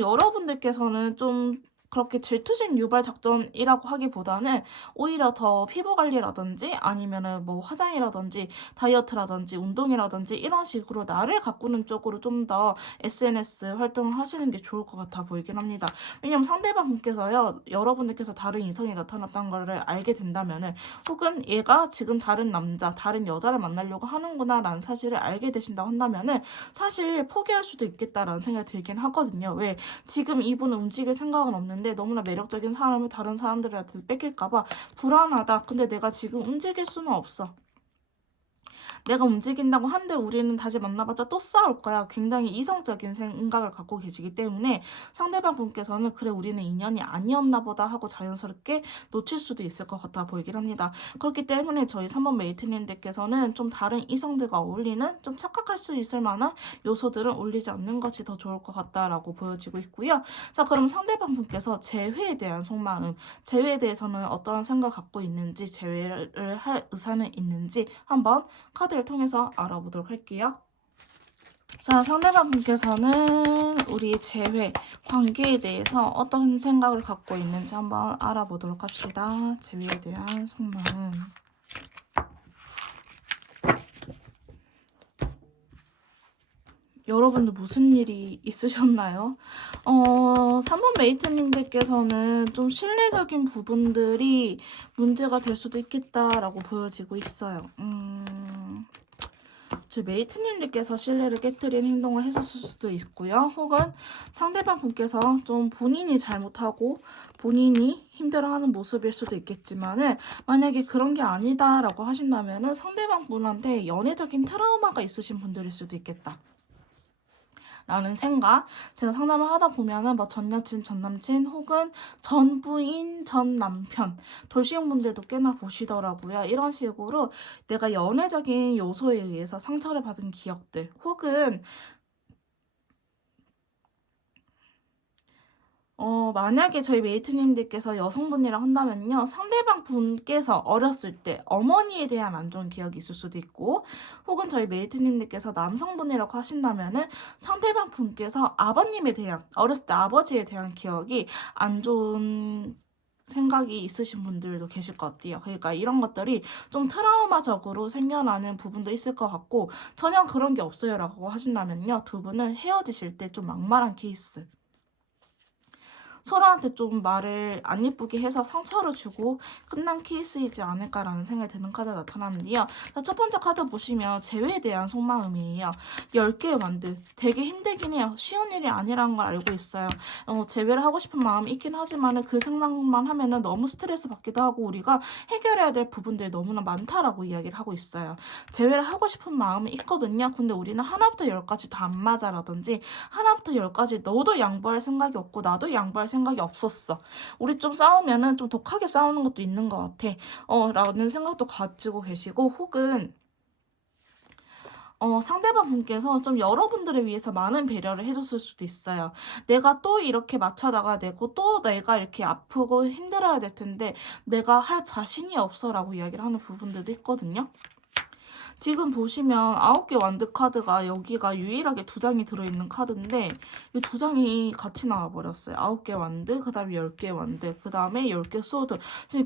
여러분들께서는 좀 그렇게 질투심 유발 작전이라고 하기보다는 오히려 더 피부 관리라든지 아니면은 뭐 화장이라든지 다이어트라든지 운동이라든지 이런 식으로 나를 가꾸는 쪽으로 좀 더 SNS 활동을 하시는 게 좋을 것 같아 보이긴 합니다. 왜냐면 상대방 분께서요 여러분들께서 다른 이성이 나타났다는 거를 알게 된다면은 혹은 얘가 지금 다른 남자, 다른 여자를 만나려고 하는구나 라는 사실을 알게 되신다고 한다면은 사실 포기할 수도 있겠다라는 생각이 들긴 하거든요. 왜? 지금 이분은 움직일 생각은 없는데 너무나 매력적인 사람을 다른 사람들한테 뺏길까봐 불안하다. 근데 내가 지금 움직일 수는 없어. 내가 움직인다고 한데 우리는 다시 만나봤자 또 싸울 거야. 굉장히 이성적인 생각을 갖고 계시기 때문에 상대방 분께서는 그래 우리는 인연이 아니었나 보다 하고 자연스럽게 놓칠 수도 있을 것 같아 보이긴 합니다. 그렇기 때문에 저희 3번 메이트님들께서는 좀 다른 이성들과 어울리는 좀 착각할 수 있을 만한 요소들은 올리지 않는 것이 더 좋을 것 같다라고 보여지고 있고요. 자 그럼 상대방 분께서 재회에 대한 속마음, 재회에 대해서는 어떠한 생각 갖고 있는지 재회를 할 의사는 있는지 한번 카드를 통해서 알아보도록 할게요. 자, 상대방 분께서는 우리 재회, 관계에 대해서 어떤 생각을 갖고 있는지 한번 알아보도록 합시다. 재회에 대한 속마음. 여러분들 무슨 일이 있으셨나요? 3번 메이트님들께서는 좀 신뢰적인 부분들이 문제가 될 수도 있겠다라고 보여지고 있어요. 저 메이트님들께서 신뢰를 깨뜨린 행동을 했었을 수도 있고요. 혹은 상대방 분께서 좀 본인이 잘못하고 본인이 힘들어하는 모습일 수도 있겠지만은 만약에 그런 게 아니다라고 하신다면은 상대방 분한테 연애적인 트라우마가 있으신 분들일 수도 있겠다. 라는 생각. 제가 상담을 하다 보면은 뭐 전 여친, 전 남친 혹은 전 부인, 전 남편 돌싱분들도 꽤나 보시더라고요. 이런 식으로 내가 연애적인 요소에 의해서 상처를 받은 기억들 혹은 만약에 저희 메이트님들께서 여성분이랑 한다면요. 상대방 분께서 어렸을 때 어머니에 대한 안 좋은 기억이 있을 수도 있고, 혹은 저희 메이트님들께서 남성분이라고 하신다면은 상대방 분께서 아버님에 대한, 어렸을 때 아버지에 대한 기억이 안 좋은 생각이 있으신 분들도 계실 것 같아요. 그러니까 이런 것들이 좀 트라우마적으로 생겨나는 부분도 있을 것 같고, 전혀 그런 게 없어요. 라고 하신다면요. 두 분은 헤어지실 때 좀 막말한 케이스. 서로한테 좀 말을 안 예쁘게 해서 상처를 주고 끝난 케이스이지 않을까라는 생각이 드는 카드가 나타나는데요. 자, 첫 번째 카드 보시면 재회에 대한 속마음이에요. 10개의 완드. 되게 힘들긴 해요. 쉬운 일이 아니라는 걸 알고 있어요. 재회를 하고 싶은 마음이 있긴 하지만 그 생각만 하면은 너무 스트레스 받기도 하고 우리가 해결해야 될 부분들이 너무나 많다라고 이야기를 하고 있어요. 재회를 하고 싶은 마음이 있거든요. 근데 우리는 하나부터 열까지 다 안 맞아라든지 하나부터 열까지 너도 양보할 생각이 없고 나도 양보할 생각이 없었어. 우리 좀 싸우면은 좀 독하게 싸우는 것도 있는 것 같아. 라는 생각도 가지고 계시고 혹은 상대방 분께서 좀 여러분들을 위해서 많은 배려를 해줬을 수도 있어요. 내가 또 이렇게 맞춰 나가야 되고 또 내가 이렇게 아프고 힘들어야 될 텐데 내가 할 자신이 없어라고 이야기를 하는 부분들도 있거든요. 지금 보시면 9개 완드 카드가 여기가 유일하게 2장이 들어있는 카드인데 이 2장이 같이 나와버렸어요. 9개 완드, 그 다음에 10개 완드, 그 다음에 10개 소드.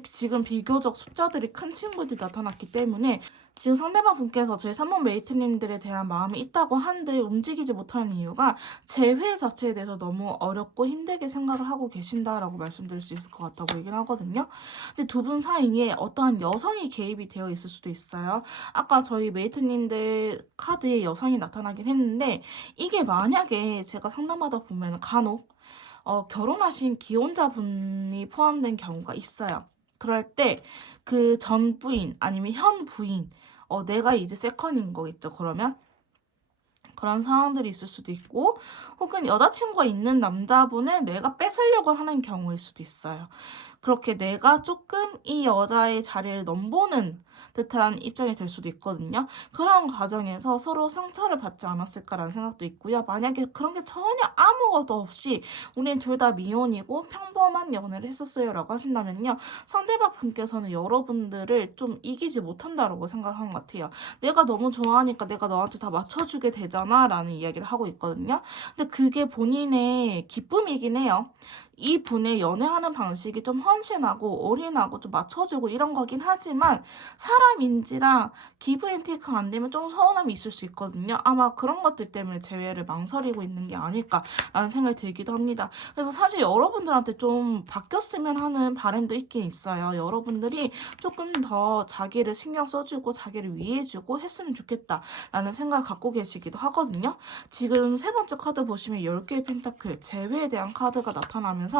지금 비교적 숫자들이 큰 친구들이 나타났기 때문에 지금 상대방 분께서 저희 3번 메이트님들에 대한 마음이 있다고 한데 움직이지 못하는 이유가 재회 자체에 대해서 너무 어렵고 힘들게 생각을 하고 계신다라고 말씀드릴 수 있을 것 같아 보이긴 하거든요. 근데 두 분 사이에 어떠한 여성이 개입이 되어 있을 수도 있어요. 아까 저희 메이트님들 카드에 여성이 나타나긴 했는데 이게 만약에 제가 상담하다 보면 간혹 결혼하신 기혼자분이 포함된 경우가 있어요. 그럴 때 그 전 부인 아니면 현 부인 내가 이제 세컨인 거겠죠. 그러면 그런 상황들이 있을 수도 있고 혹은 여자친구가 있는 남자분을 내가 뺏으려고 하는 경우일 수도 있어요. 그렇게 내가 조금 이 여자의 자리를 넘보는 듯한 입장이 될 수도 있거든요. 그런 과정에서 서로 상처를 받지 않았을까라는 생각도 있고요. 만약에 그런 게 전혀 아무것도 없이 우린 둘 다 미혼이고 평범한 연애를 했었어요라고 하신다면요. 상대방 분께서는 여러분들을 좀 이기지 못한다라고 생각하는 것 같아요. 내가 너무 좋아하니까 내가 너한테 다 맞춰주게 되잖아 라는 이야기를 하고 있거든요. 근데 그게 본인의 기쁨이긴 해요. 이 분의 연애하는 방식이 좀 헌신하고 올인하고 좀 맞춰주고 이런 거긴 하지만 사람인지라 기브앤테이크가 안 되면 좀 서운함이 있을 수 있거든요. 아마 그런 것들 때문에 재회를 망설이고 있는 게 아닐까라는 생각이 들기도 합니다. 그래서 사실 여러분들한테 좀 바뀌었으면 하는 바람도 있긴 있어요. 여러분들이 조금 더 자기를 신경 써주고 자기를 위해주고 했으면 좋겠다라는 생각을 갖고 계시기도 하거든요. 지금 세 번째 카드 보시면 10개의 펜타클, 재회에 대한 카드가 나타나면서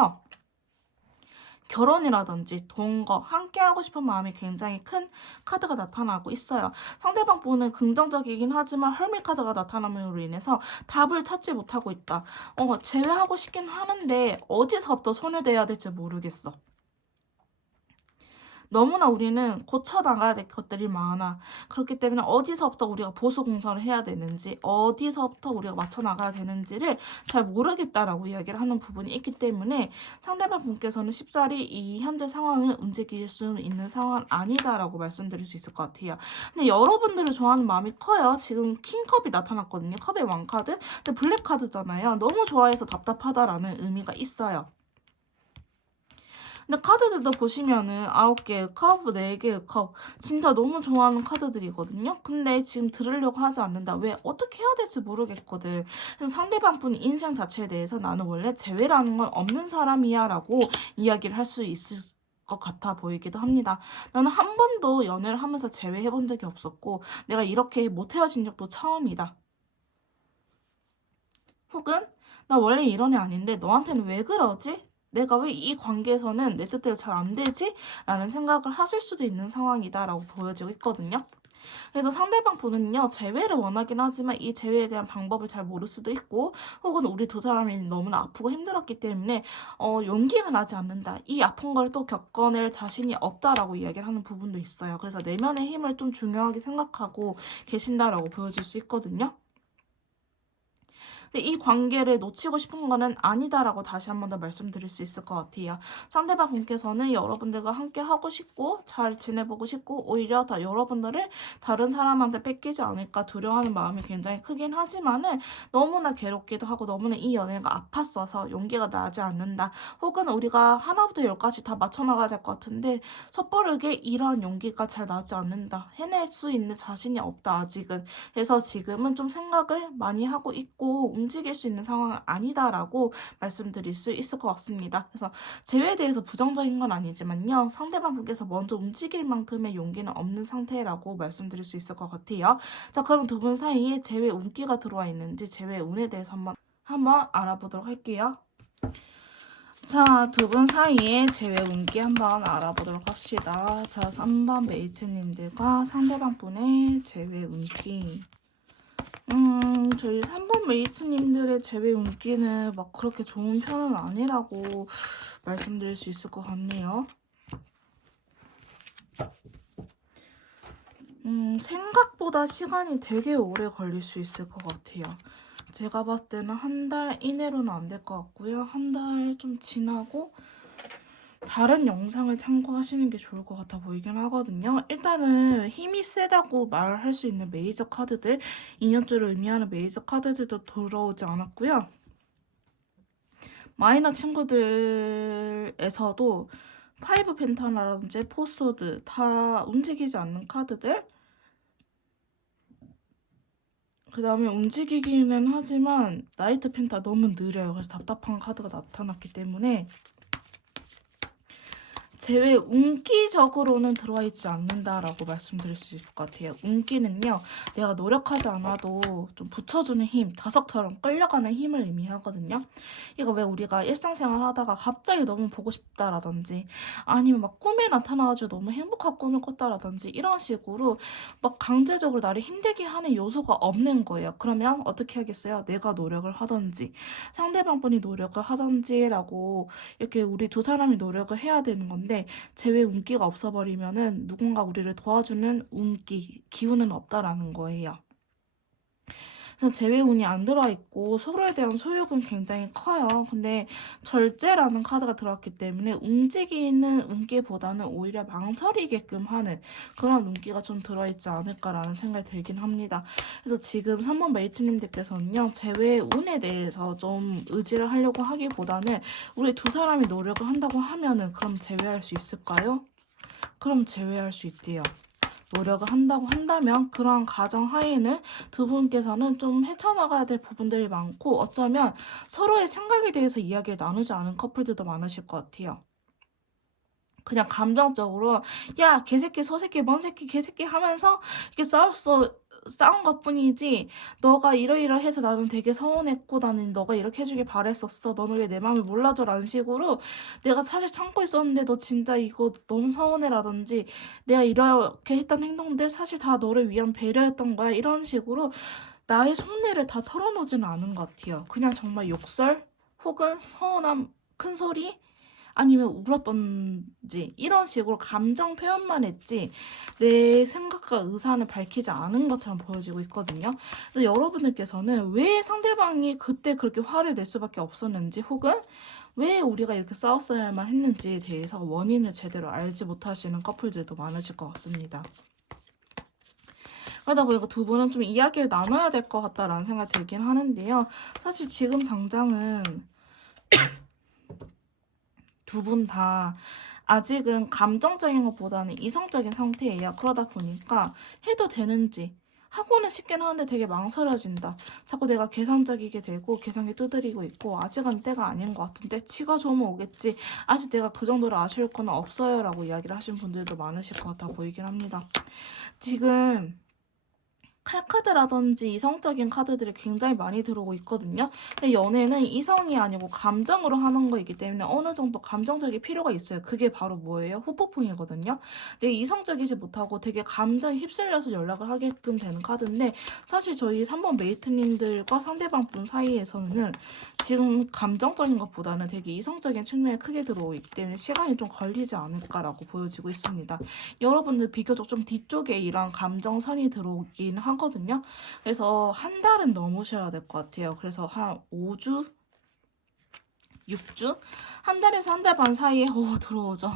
결혼이라든지 동거, 함께하고 싶은 마음이 굉장히 큰 카드가 나타나고 있어요. 상대방 분은 긍정적이긴 하지만 헐미 카드가 나타남으로 인해서 답을 찾지 못하고 있다. 제외하고 싶긴 하는데 어디서부터 손을 대야 될지 모르겠어. 너무나 우리는 고쳐나가야 될 것들이 많아. 그렇기 때문에 어디서부터 우리가 보수 공사를 해야 되는지, 어디서부터 우리가 맞춰나가야 되는지를 잘 모르겠다라고 이야기를 하는 부분이 있기 때문에 상대방 분께서는 쉽사리 이 현재 상황을 움직일 수 있는 상황은 아니다라고 말씀드릴 수 있을 것 같아요. 근데 여러분들을 좋아하는 마음이 커요. 지금 킹컵이 나타났거든요. 컵의 왕카드. 근데 블랙카드잖아요. 너무 좋아해서 답답하다라는 의미가 있어요. 근데 카드들도 보시면은 9개의 컵, 4개의 컵 진짜 너무 좋아하는 카드들이거든요. 근데 지금 들으려고 하지 않는다. 왜? 어떻게 해야 될지 모르겠거든. 그래서 상대방 분 인생 자체에 대해서 나는 원래 재회라는 건 없는 사람이야 라고 이야기를 할 수 있을 것 같아 보이기도 합니다. 나는 한 번도 연애를 하면서 재회해본 적이 없었고 내가 이렇게 못 헤어진 적도 처음이다. 혹은 나 원래 이런 애 아닌데 너한테는 왜 그러지? 내가 왜 이 관계에서는 내 뜻대로 잘 안 되지? 라는 생각을 하실 수도 있는 상황이다 라고 보여지고 있거든요. 그래서 상대방 분은요, 재회를 원하긴 하지만 이 재회에 대한 방법을 잘 모를 수도 있고, 혹은 우리 두 사람이 너무나 아프고 힘들었기 때문에, 용기가 나지 않는다. 이 아픈 걸 또 겪어낼 자신이 없다라고 이야기를 하는 부분도 있어요. 그래서 내면의 힘을 좀 중요하게 생각하고 계신다라고 보여질 수 있거든요. 근데 이 관계를 놓치고 싶은 거는 아니다라고 다시 한 번 더 말씀드릴 수 있을 것 같아요. 상대방 분께서는 여러분들과 함께 하고 싶고 잘 지내보고 싶고 오히려 다 여러분들을 다른 사람한테 뺏기지 않을까 두려워하는 마음이 굉장히 크긴 하지만은 너무나 괴롭기도 하고 너무나 이 연애가 아팠어서 용기가 나지 않는다. 혹은 우리가 하나부터 열까지 다 맞춰나가야 될 것 같은데 섣부르게 이러한 용기가 잘 나지 않는다. 해낼 수 있는 자신이 없다 아직은. 그래서 지금은 좀 생각을 많이 하고 있고 움직일 수 있는 상황은 아니다라고 말씀드릴 수 있을 것 같습니다. 그래서 재회에 대해서 부정적인 건 아니지만요. 상대방 분께서 먼저 움직일 만큼의 용기는 없는 상태라고 말씀드릴 수 있을 것 같아요. 자, 그럼 두 분 사이에 재회 운기가 들어와 있는지 재회 운에 대해서 한번 알아보도록 할게요. 자, 두 분 사이에 재회 운기 한번 알아보도록 합시다. 자, 3번 메이트님들과 상대방 분의 재회 운기. 저희 3번 메이트님들의 재회 운기는 막 그렇게 좋은 편은 아니라고 말씀드릴 수 있을 것 같네요. 생각보다 시간이 되게 오래 걸릴 수 있을 것 같아요. 제가 봤을 때는 한 달 이내로는 안 될 것 같고요. 한 달 좀 지나고 다른 영상을 참고하시는 게 좋을 것 같아 보이긴 하거든요. 일단은 힘이 세다고 말할 수 있는 메이저 카드들, 2년주를 의미하는 메이저 카드들도 들어오지 않았고요. 마이너 친구들에서도 파이브 펜타나라든지 포소드 다 움직이지 않는 카드들, 그 다음에 움직이기는 하지만 나이트 펜타 너무 느려요. 그래서 답답한 카드가 나타났기 때문에 제외 운기적으로는 들어와 있지 않는다라고 말씀드릴 수 있을 것 같아요. 운기는요, 내가 노력하지 않아도 좀 붙여주는 힘, 자석처럼 끌려가는 힘을 의미하거든요. 이거 왜 우리가 일상생활 하다가 갑자기 너무 보고 싶다라든지 아니면 막 꿈에 나타나가지고 너무 행복한 꿈을 꿨다라든지 이런 식으로 막 강제적으로 나를 힘들게 하는 요소가 없는 거예요. 그러면 어떻게 하겠어요? 내가 노력을 하든지 상대방분이 노력을 하든지라고 이렇게 우리 두 사람이 노력을 해야 되는 건데 제외 운기가 없어버리면은 누군가 우리를 도와주는 운기, 기운은 없다라는 거예요. 그래서 제외운이 안 들어있고 서로에 대한 소욕은 굉장히 커요. 근데 절제라는 카드가 들어왔기 때문에 움직이는 운기보다는 오히려 망설이게끔 하는 그런 운기가 좀 들어있지 않을까라는 생각이 들긴 합니다. 그래서 지금 3번 메이트님들께서는요. 제외운에 대해서 좀 의지를 하려고 하기보다는 우리 두 사람이 노력을 한다고 하면은 그럼 제외할 수 있을까요? 그럼 제외할 수 있대요. 노력을 한다고 한다면 그러한 가정 하에는 두 분께서는 좀 헤쳐나가야 될 부분들이 많고 어쩌면 서로의 생각에 대해서 이야기를 나누지 않은 커플들도 많으실 것 같아요. 그냥 감정적으로 야 개새끼 소새끼 뭔새끼 개새끼 하면서 이렇게 싸운 것뿐이지 너가 이러이러해서 나는 되게 서운했고 나는 너가 이렇게 해주길 바랬었어 너는 왜 내 마음을 몰라줘 라는 식으로 내가 사실 참고 있었는데 너 진짜 이거 너무 서운해라든지 내가 이렇게 했던 행동들 사실 다 너를 위한 배려였던 거야 이런 식으로 나의 속내를 다 털어놓지는 않은 것 같아요. 그냥 정말 욕설 혹은 서운함 큰소리 아니면 울었던지 이런 식으로 감정 표현만 했지 내 생각과 의사는 밝히지 않은 것처럼 보여지고 있거든요. 그래서 여러분들께서는 왜 상대방이 그때 그렇게 화를 낼 수밖에 없었는지 혹은 왜 우리가 이렇게 싸웠어야만 했는지에 대해서 원인을 제대로 알지 못하시는 커플들도 많으실 것 같습니다. 그러다 보니까 두 분은 좀 이야기를 나눠야 될 것 같다라는 생각이 들긴 하는데요. 사실 지금 당장은 두 분 다 아직은 감정적인 것보다는 이성적인 상태예요. 그러다 보니까 해도 되는지 하고는 싶긴 하는데 되게 망설여진다. 자꾸 내가 계산적이게 되고 계산기 두드리고 있고 아직은 때가 아닌 것 같은데 치가 좋으면 오겠지. 아직 내가 그 정도로 아쉬울 건 없어요 라고 이야기를 하신 분들도 많으실 것 같아 보이긴 합니다. 지금 칼카드라든지 이성적인 카드들이 굉장히 많이 들어오고 있거든요. 근데 연애는 이성이 아니고 감정으로 하는 거이기 때문에 어느 정도 감정적인 필요가 있어요. 그게 바로 뭐예요? 후폭풍이거든요. 근데 이성적이지 못하고 되게 감정에 휩쓸려서 연락을 하게끔 되는 카드인데 사실 저희 3번 메이트님들과 상대방 분 사이에서는 지금 감정적인 것보다는 되게 이성적인 측면이 크게 들어오기 때문에 시간이 좀 걸리지 않을까라고 보여지고 있습니다. 여러분들 비교적 좀 뒤쪽에 이런 감정선이 들어오긴 하거든요. 그래서 한 달은 넘으셔야 될 것 같아요. 그래서 한 5주? 6주? 한 달에서 한 달 반 사이에 들어오죠.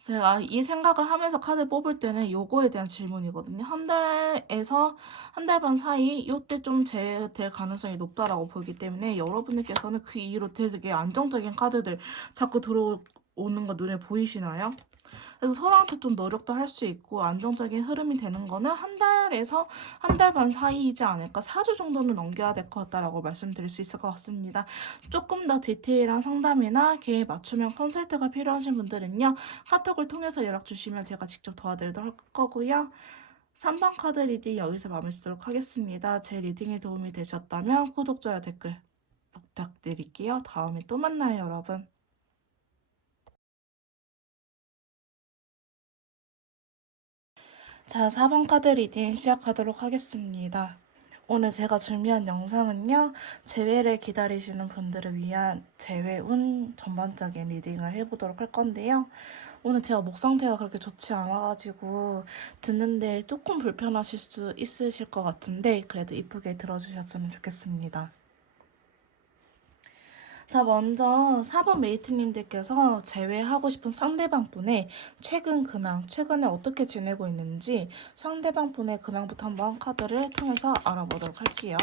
제가 이 생각을 하면서 카드를 뽑을 때는 요거에 대한 질문이거든요. 한 달에서 한 달 반 사이 요때 좀 제외될 가능성이 높다라고 보기 때문에 여러분들께서는 그 이후로 되게 안정적인 카드들 자꾸 들어오는 거 눈에 보이시나요? 그래서 서로한테 좀 노력도 할 수 있고 안정적인 흐름이 되는 거는 한 달에서 한 달 반 사이이지 않을까 4주 정도는 넘겨야 될 것 같다라고 말씀드릴 수 있을 것 같습니다. 조금 더 디테일한 상담이나 개인 맞춤형 컨설트가 필요하신 분들은요. 카톡을 통해서 연락 주시면 제가 직접 도와드리도록 할 거고요. 3번 카드 리딩 여기서 마무리 짓도록 하겠습니다. 제 리딩이 도움이 되셨다면 구독, 좋아요, 댓글 부탁드릴게요. 다음에 또 만나요, 여러분. 자, 4번 카드 리딩 시작하도록 하겠습니다. 오늘 제가 준비한 영상은요, 재회를 기다리시는 분들을 위한 재회운 전반적인 리딩을 해보도록 할 건데요. 오늘 제가 목 상태가 그렇게 좋지 않아가지고 듣는데 조금 불편하실 수 있으실 것 같은데 그래도 이쁘게 들어주셨으면 좋겠습니다. 자, 먼저 4번 메이트님들께서 제외하고 싶은 상대방 분의 최근 근황, 최근에 어떻게 지내고 있는지 상대방 분의 근황부터 한번 카드를 통해서 알아보도록 할게요.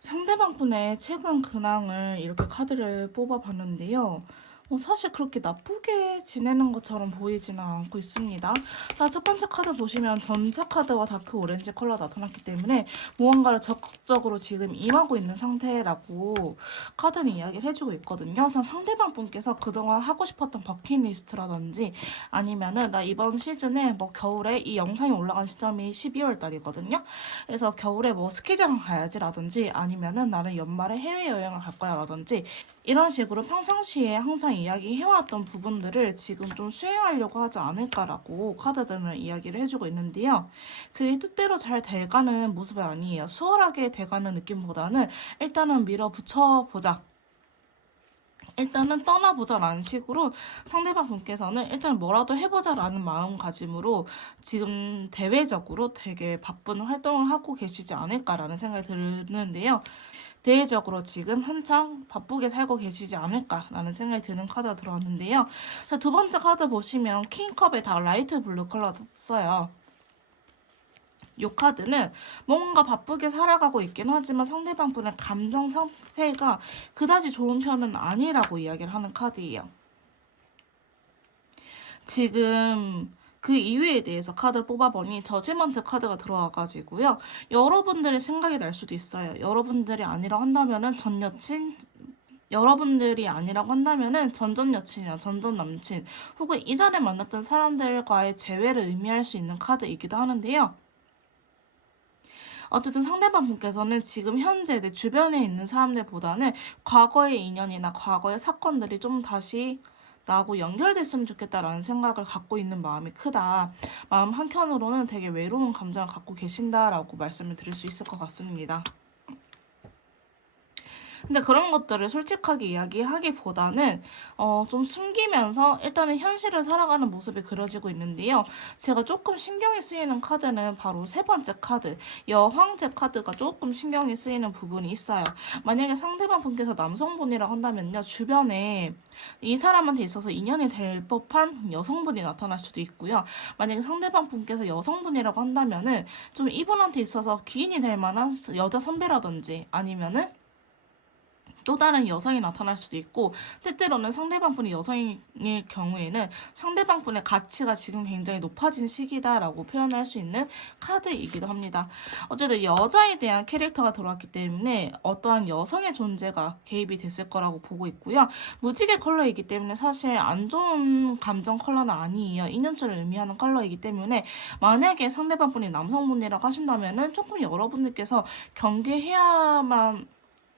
상대방 분의 최근 근황을 이렇게 카드를 뽑아봤는데요. 사실 그렇게 나쁘게 지내는 것처럼 보이지는 않고 있습니다. 자, 첫 번째 카드 보시면 전차 카드와 다크 오렌지 컬러 나타났기 때문에 무언가를 적극적으로 지금 임하고 있는 상태라고 카드는 이야기를 해주고 있거든요. 그래서 상대방 분께서 그동안 하고 싶었던 버킷리스트라든지 아니면은 나 이번 시즌에 뭐 겨울에 이 영상이 올라간 시점이 12월 달이거든요. 그래서 겨울에 뭐 스키장 가야지라든지 아니면은 나는 연말에 해외여행을 갈 거야라든지 이런 식으로 평상시에 항상 이야기해왔던 부분들을 지금 좀 수행하려고 하지 않을까라고 카드들은 이야기를 해주고 있는데요. 그게 뜻대로 잘 돼가는 모습은 아니에요. 수월하게 돼가는 느낌보다는 일단은 밀어붙여보자. 일단은 떠나보자라는 식으로 상대방 분께서는 일단 뭐라도 해보자라는 마음가짐으로 지금 대외적으로 되게 바쁜 활동을 하고 계시지 않을까라는 생각이 드는데요. 대외적으로 지금 한창 바쁘게 살고 계시지 않을까라는 생각이 드는 카드가 들어왔는데요. 자, 두 번째 카드 보시면 킹컵에 다 라이트 블루 컬러 썼어요. 이 카드는 뭔가 바쁘게 살아가고 있긴 하지만 상대방 분의 감정 상태가 그다지 좋은 편은 아니라고 이야기를 하는 카드예요. 지금 그 이유에 대해서 카드를 뽑아보니 저지먼트 카드가 들어와가지고요. 여러분들의 생각이 날 수도 있어요. 여러분들이 아니라 한다면은 전 여친, 여러분들이 아니라고 한다면은 전전 여친이나 전전 남친 혹은 이전에 만났던 사람들과의 재회를 의미할 수 있는 카드이기도 하는데요. 어쨌든 상대방 분께서는 지금 현재 내 주변에 있는 사람들보다는 과거의 인연이나 과거의 사건들이 좀 다시 나하고 연결됐으면 좋겠다라는 생각을 갖고 있는 마음이 크다. 마음 한켠으로는 되게 외로운 감정을 갖고 계신다라고 말씀을 드릴 수 있을 것 같습니다. 근데 그런 것들을 솔직하게 이야기하기보다는 좀 숨기면서 일단은 현실을 살아가는 모습이 그려지고 있는데요. 제가 조금 신경이 쓰이는 카드는 바로 세 번째 카드, 여황제 카드가 조금 신경이 쓰이는 부분이 있어요. 만약에 상대방 분께서 남성분이라고 한다면요. 주변에 이 사람한테 있어서 인연이 될 법한 여성분이 나타날 수도 있고요. 만약에 상대방 분께서 여성분이라고 한다면은 좀 이분한테 있어서 귀인이 될 만한 여자 선배라든지 아니면은 또 다른 여성이 나타날 수도 있고 때때로는 상대방 분이 여성일 경우에는 상대방 분의 가치가 지금 굉장히 높아진 시기다라고 표현할 수 있는 카드이기도 합니다. 어쨌든 여자에 대한 캐릭터가 들어왔기 때문에 어떠한 여성의 존재가 개입이 됐을 거라고 보고 있고요. 무지개 컬러이기 때문에 사실 안 좋은 감정 컬러는 아니에요. 인연줄을 의미하는 컬러이기 때문에 만약에 상대방 분이 남성분이라고 하신다면은 조금 여러분들께서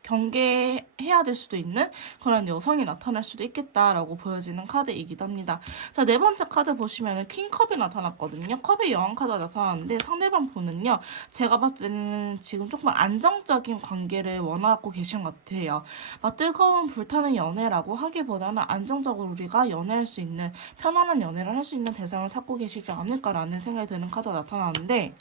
경계해야 될 수도 있는 그런 여성이 나타날 수도 있겠다라고 보여지는 카드이기도 합니다. 자, 네 번째 카드 보시면 퀸컵이 나타났거든요. 컵의 여왕 카드가 나타났는데 상대방 분은요. 제가 봤을 때는 지금 조금 안정적인 관계를 원하고 계신 것 같아요. 막 뜨거운 불타는 연애라고 하기보다는 안정적으로 우리가 연애할 수 있는 편안한 연애를 할 수 있는 대상을 찾고 계시지 않을까라는 생각이 드는 카드가 나타나는데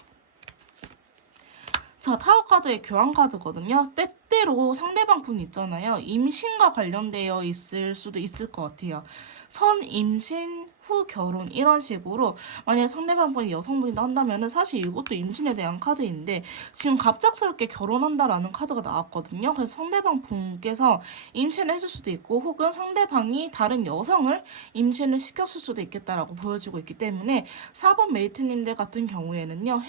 자, 타워 카드의 교환 카드거든요. 때때로 상대방 분 있잖아요. 임신과 관련되어 있을 수도 있을 것 같아요. 선 임신 후 결혼 이런 식으로 만약에 상대방 분이 여성분이다 한다면은 사실 이것도 임신에 대한 카드인데 지금 갑작스럽게 결혼한다라는 카드가 나왔거든요. 그래서 상대방 분께서 임신을 했을 수도 있고 혹은 상대방이 다른 여성을 임신을 시켰을 수도 있겠다라고 보여지고 있기 때문에 4번 메이트님들 같은 경우에는요.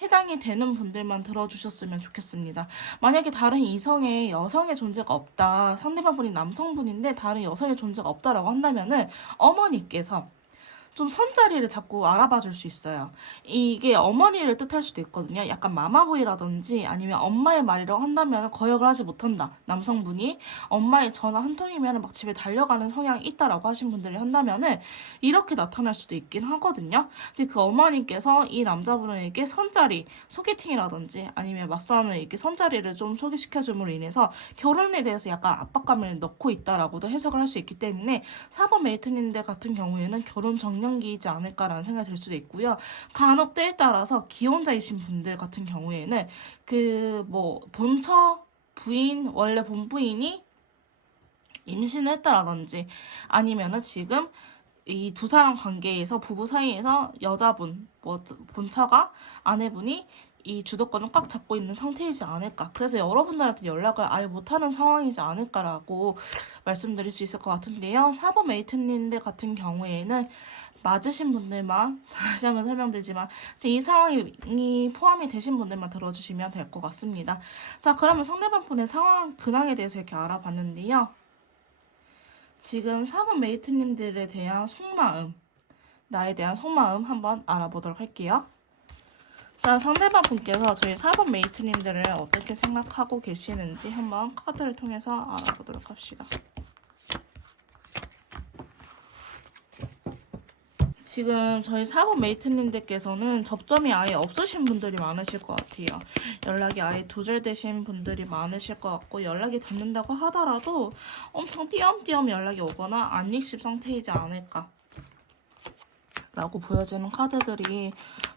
해당이 되는 분들만 들어주셨으면 좋겠습니다. 만약에 다른 이성의 여성의 존재가 없다, 상대방 분이 남성분인데 다른 여성의 존재가 없다라고 한다면은 어머니께서 좀 선자리를 자꾸 알아봐 줄 수 있어요. 이게 어머니를 뜻할 수도 있거든요. 약간 마마보이라든지 아니면 엄마의 말이라고 한다면 거역을 하지 못한다. 남성분이 엄마의 전화 한 통이면 막 집에 달려가는 성향이 있다라고 하신 분들이 한다면은 이렇게 나타날 수도 있긴 하거든요. 근데 그 어머니께서 이 남자분에게 선자리, 소개팅이라든지 아니면 맞선을 이렇게 선자리를 좀 소개시켜 줌으로 인해서 결혼에 대해서 약간 압박감을 넣고 있다라고도 해석을 할 수 있기 때문에 4번 메이트님들 같은 경우에는 결혼 정년기이지 않을까라는 생각이 들 수도 있고요. 간혹 때에 따라서 기혼자이신 분들 같은 경우에는 그 뭐 본처 부인 원래 본부인이 임신을 했다라든지 아니면은 지금 이 두 사람 관계에서 부부 사이에서 여자분 뭐 본처가 아내분이 이 주도권을 꽉 잡고 있는 상태이지 않을까. 그래서 여러분들한테 연락을 아예 못하는 상황이지 않을까라고 말씀드릴 수 있을 것 같은데요. 4번 메이트님들 같은 경우에는 맞으신 분들만 다시 한번 설명드리지만 이 상황이 포함이 되신 분들만 들어주시면 될 것 같습니다. 자, 그러면 상대방 분의 상황 근황에 대해서 이렇게 알아봤는데요. 지금 4번 메이트님들에 대한 속마음, 나에 대한 속마음 한번 알아보도록 할게요. 자, 상대방 분께서 저희 4번 메이트님들을 어떻게 생각하고 계시는지 한번 카드를 통해서 알아보도록 합시다. 지금 저희 4번 메이트님들께서는 접점이 아예 없으신 분들이 많으실 것 같아요. 연락이 아예 두절되신 분들이 많으실 것 같고, 연락이 닿는다고 하더라도 엄청 띄엄띄엄 연락이 오거나 안 익십 상태이지 않을까 라고 보여지는 카드들이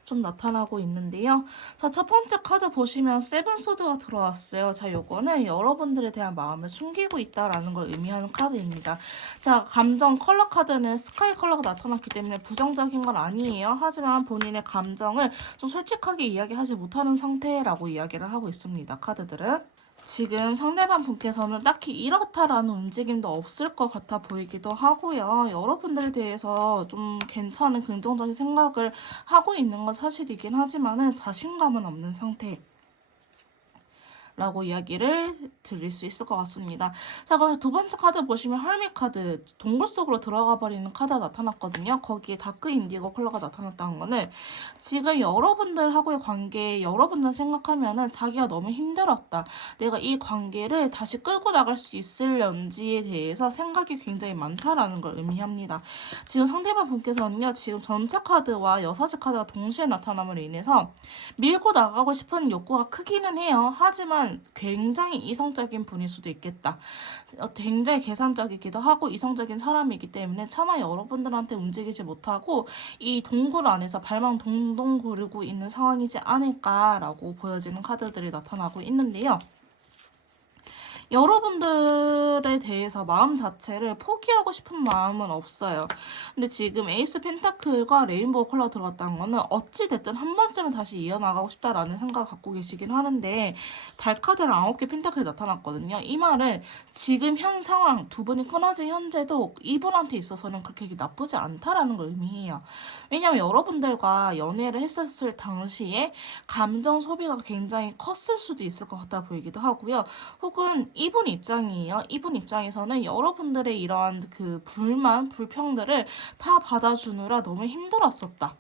좀 나타나고 있는데요. 자, 첫 번째 카드 보시면 세븐 소드가 들어왔어요. 자, 요거는 여러분들에 대한 마음을 숨기고 있다라는 걸 의미하는 카드입니다. 자, 감정 컬러 카드는 스카이 컬러가 나타났기 때문에 부정적인 건 아니에요. 하지만 본인의 감정을 좀 솔직하게 이야기하지 못하는 상태라고 이야기를 하고 있습니다. 카드들은. 지금 상대방 분께서는 딱히 이렇다라는 움직임도 없을 것 같아 보이기도 하고요. 여러분들에 대해서 좀 괜찮은 긍정적인 생각을 하고 있는 건 사실이긴 하지만은 자신감은 없는 상태. 라고 이야기를 드릴 수 있을 것 같습니다. 자, 그래서 두 번째 카드 보시면 헐밋 카드, 동굴 속으로 들어가 버리는 카드가 나타났거든요. 거기에 다크 인디고 컬러가 나타났다는 거는 지금 여러분들하고의 관계, 여러분들 생각하면은 자기가 너무 힘들었다. 내가 이 관계를 다시 끌고 나갈 수 있을런지에 대해서 생각이 굉장히 많다라는 걸 의미합니다. 지금 상대방 분께서는요, 지금 전체 카드와 여사제 카드가 동시에 나타남으로 인해서 밀고 나가고 싶은 욕구가 크기는 해요. 하지만 굉장히 이성적인 분일 수도 있겠다. 굉장히 계산적이기도 하고 이성적인 사람이기 때문에 차마 여러분들한테 움직이지 못하고 이 동굴 안에서 발망 동동 구르고 있는 상황이지 않을까라고 보여지는 카드들이 나타나고 있는데요. 여러분들에 대해서 마음 자체를 포기하고 싶은 마음은 없어요. 근데 지금 에이스 펜타클과 레인보우 컬러 들어갔다는 거는 어찌됐든 한 번쯤은 다시 이어나가고 싶다라는 생각을 갖고 계시긴 하는데 달 카드랑 9개 펜타클이 나타났거든요. 이 말은 지금 현 상황 두 분이 끊어진 현재도 이분한테 있어서는 그렇게 나쁘지 않다라는 걸 의미해요. 왜냐면 여러분들과 연애를 했었을 당시에 감정 소비가 굉장히 컸을 수도 있을 것 같아 보이기도 하고요. 혹은 이분 입장이에요. 이분 입장에서는 여러분들의 이러한 그 불만, 불평들을 다 받아주느라 너무 힘들었었다.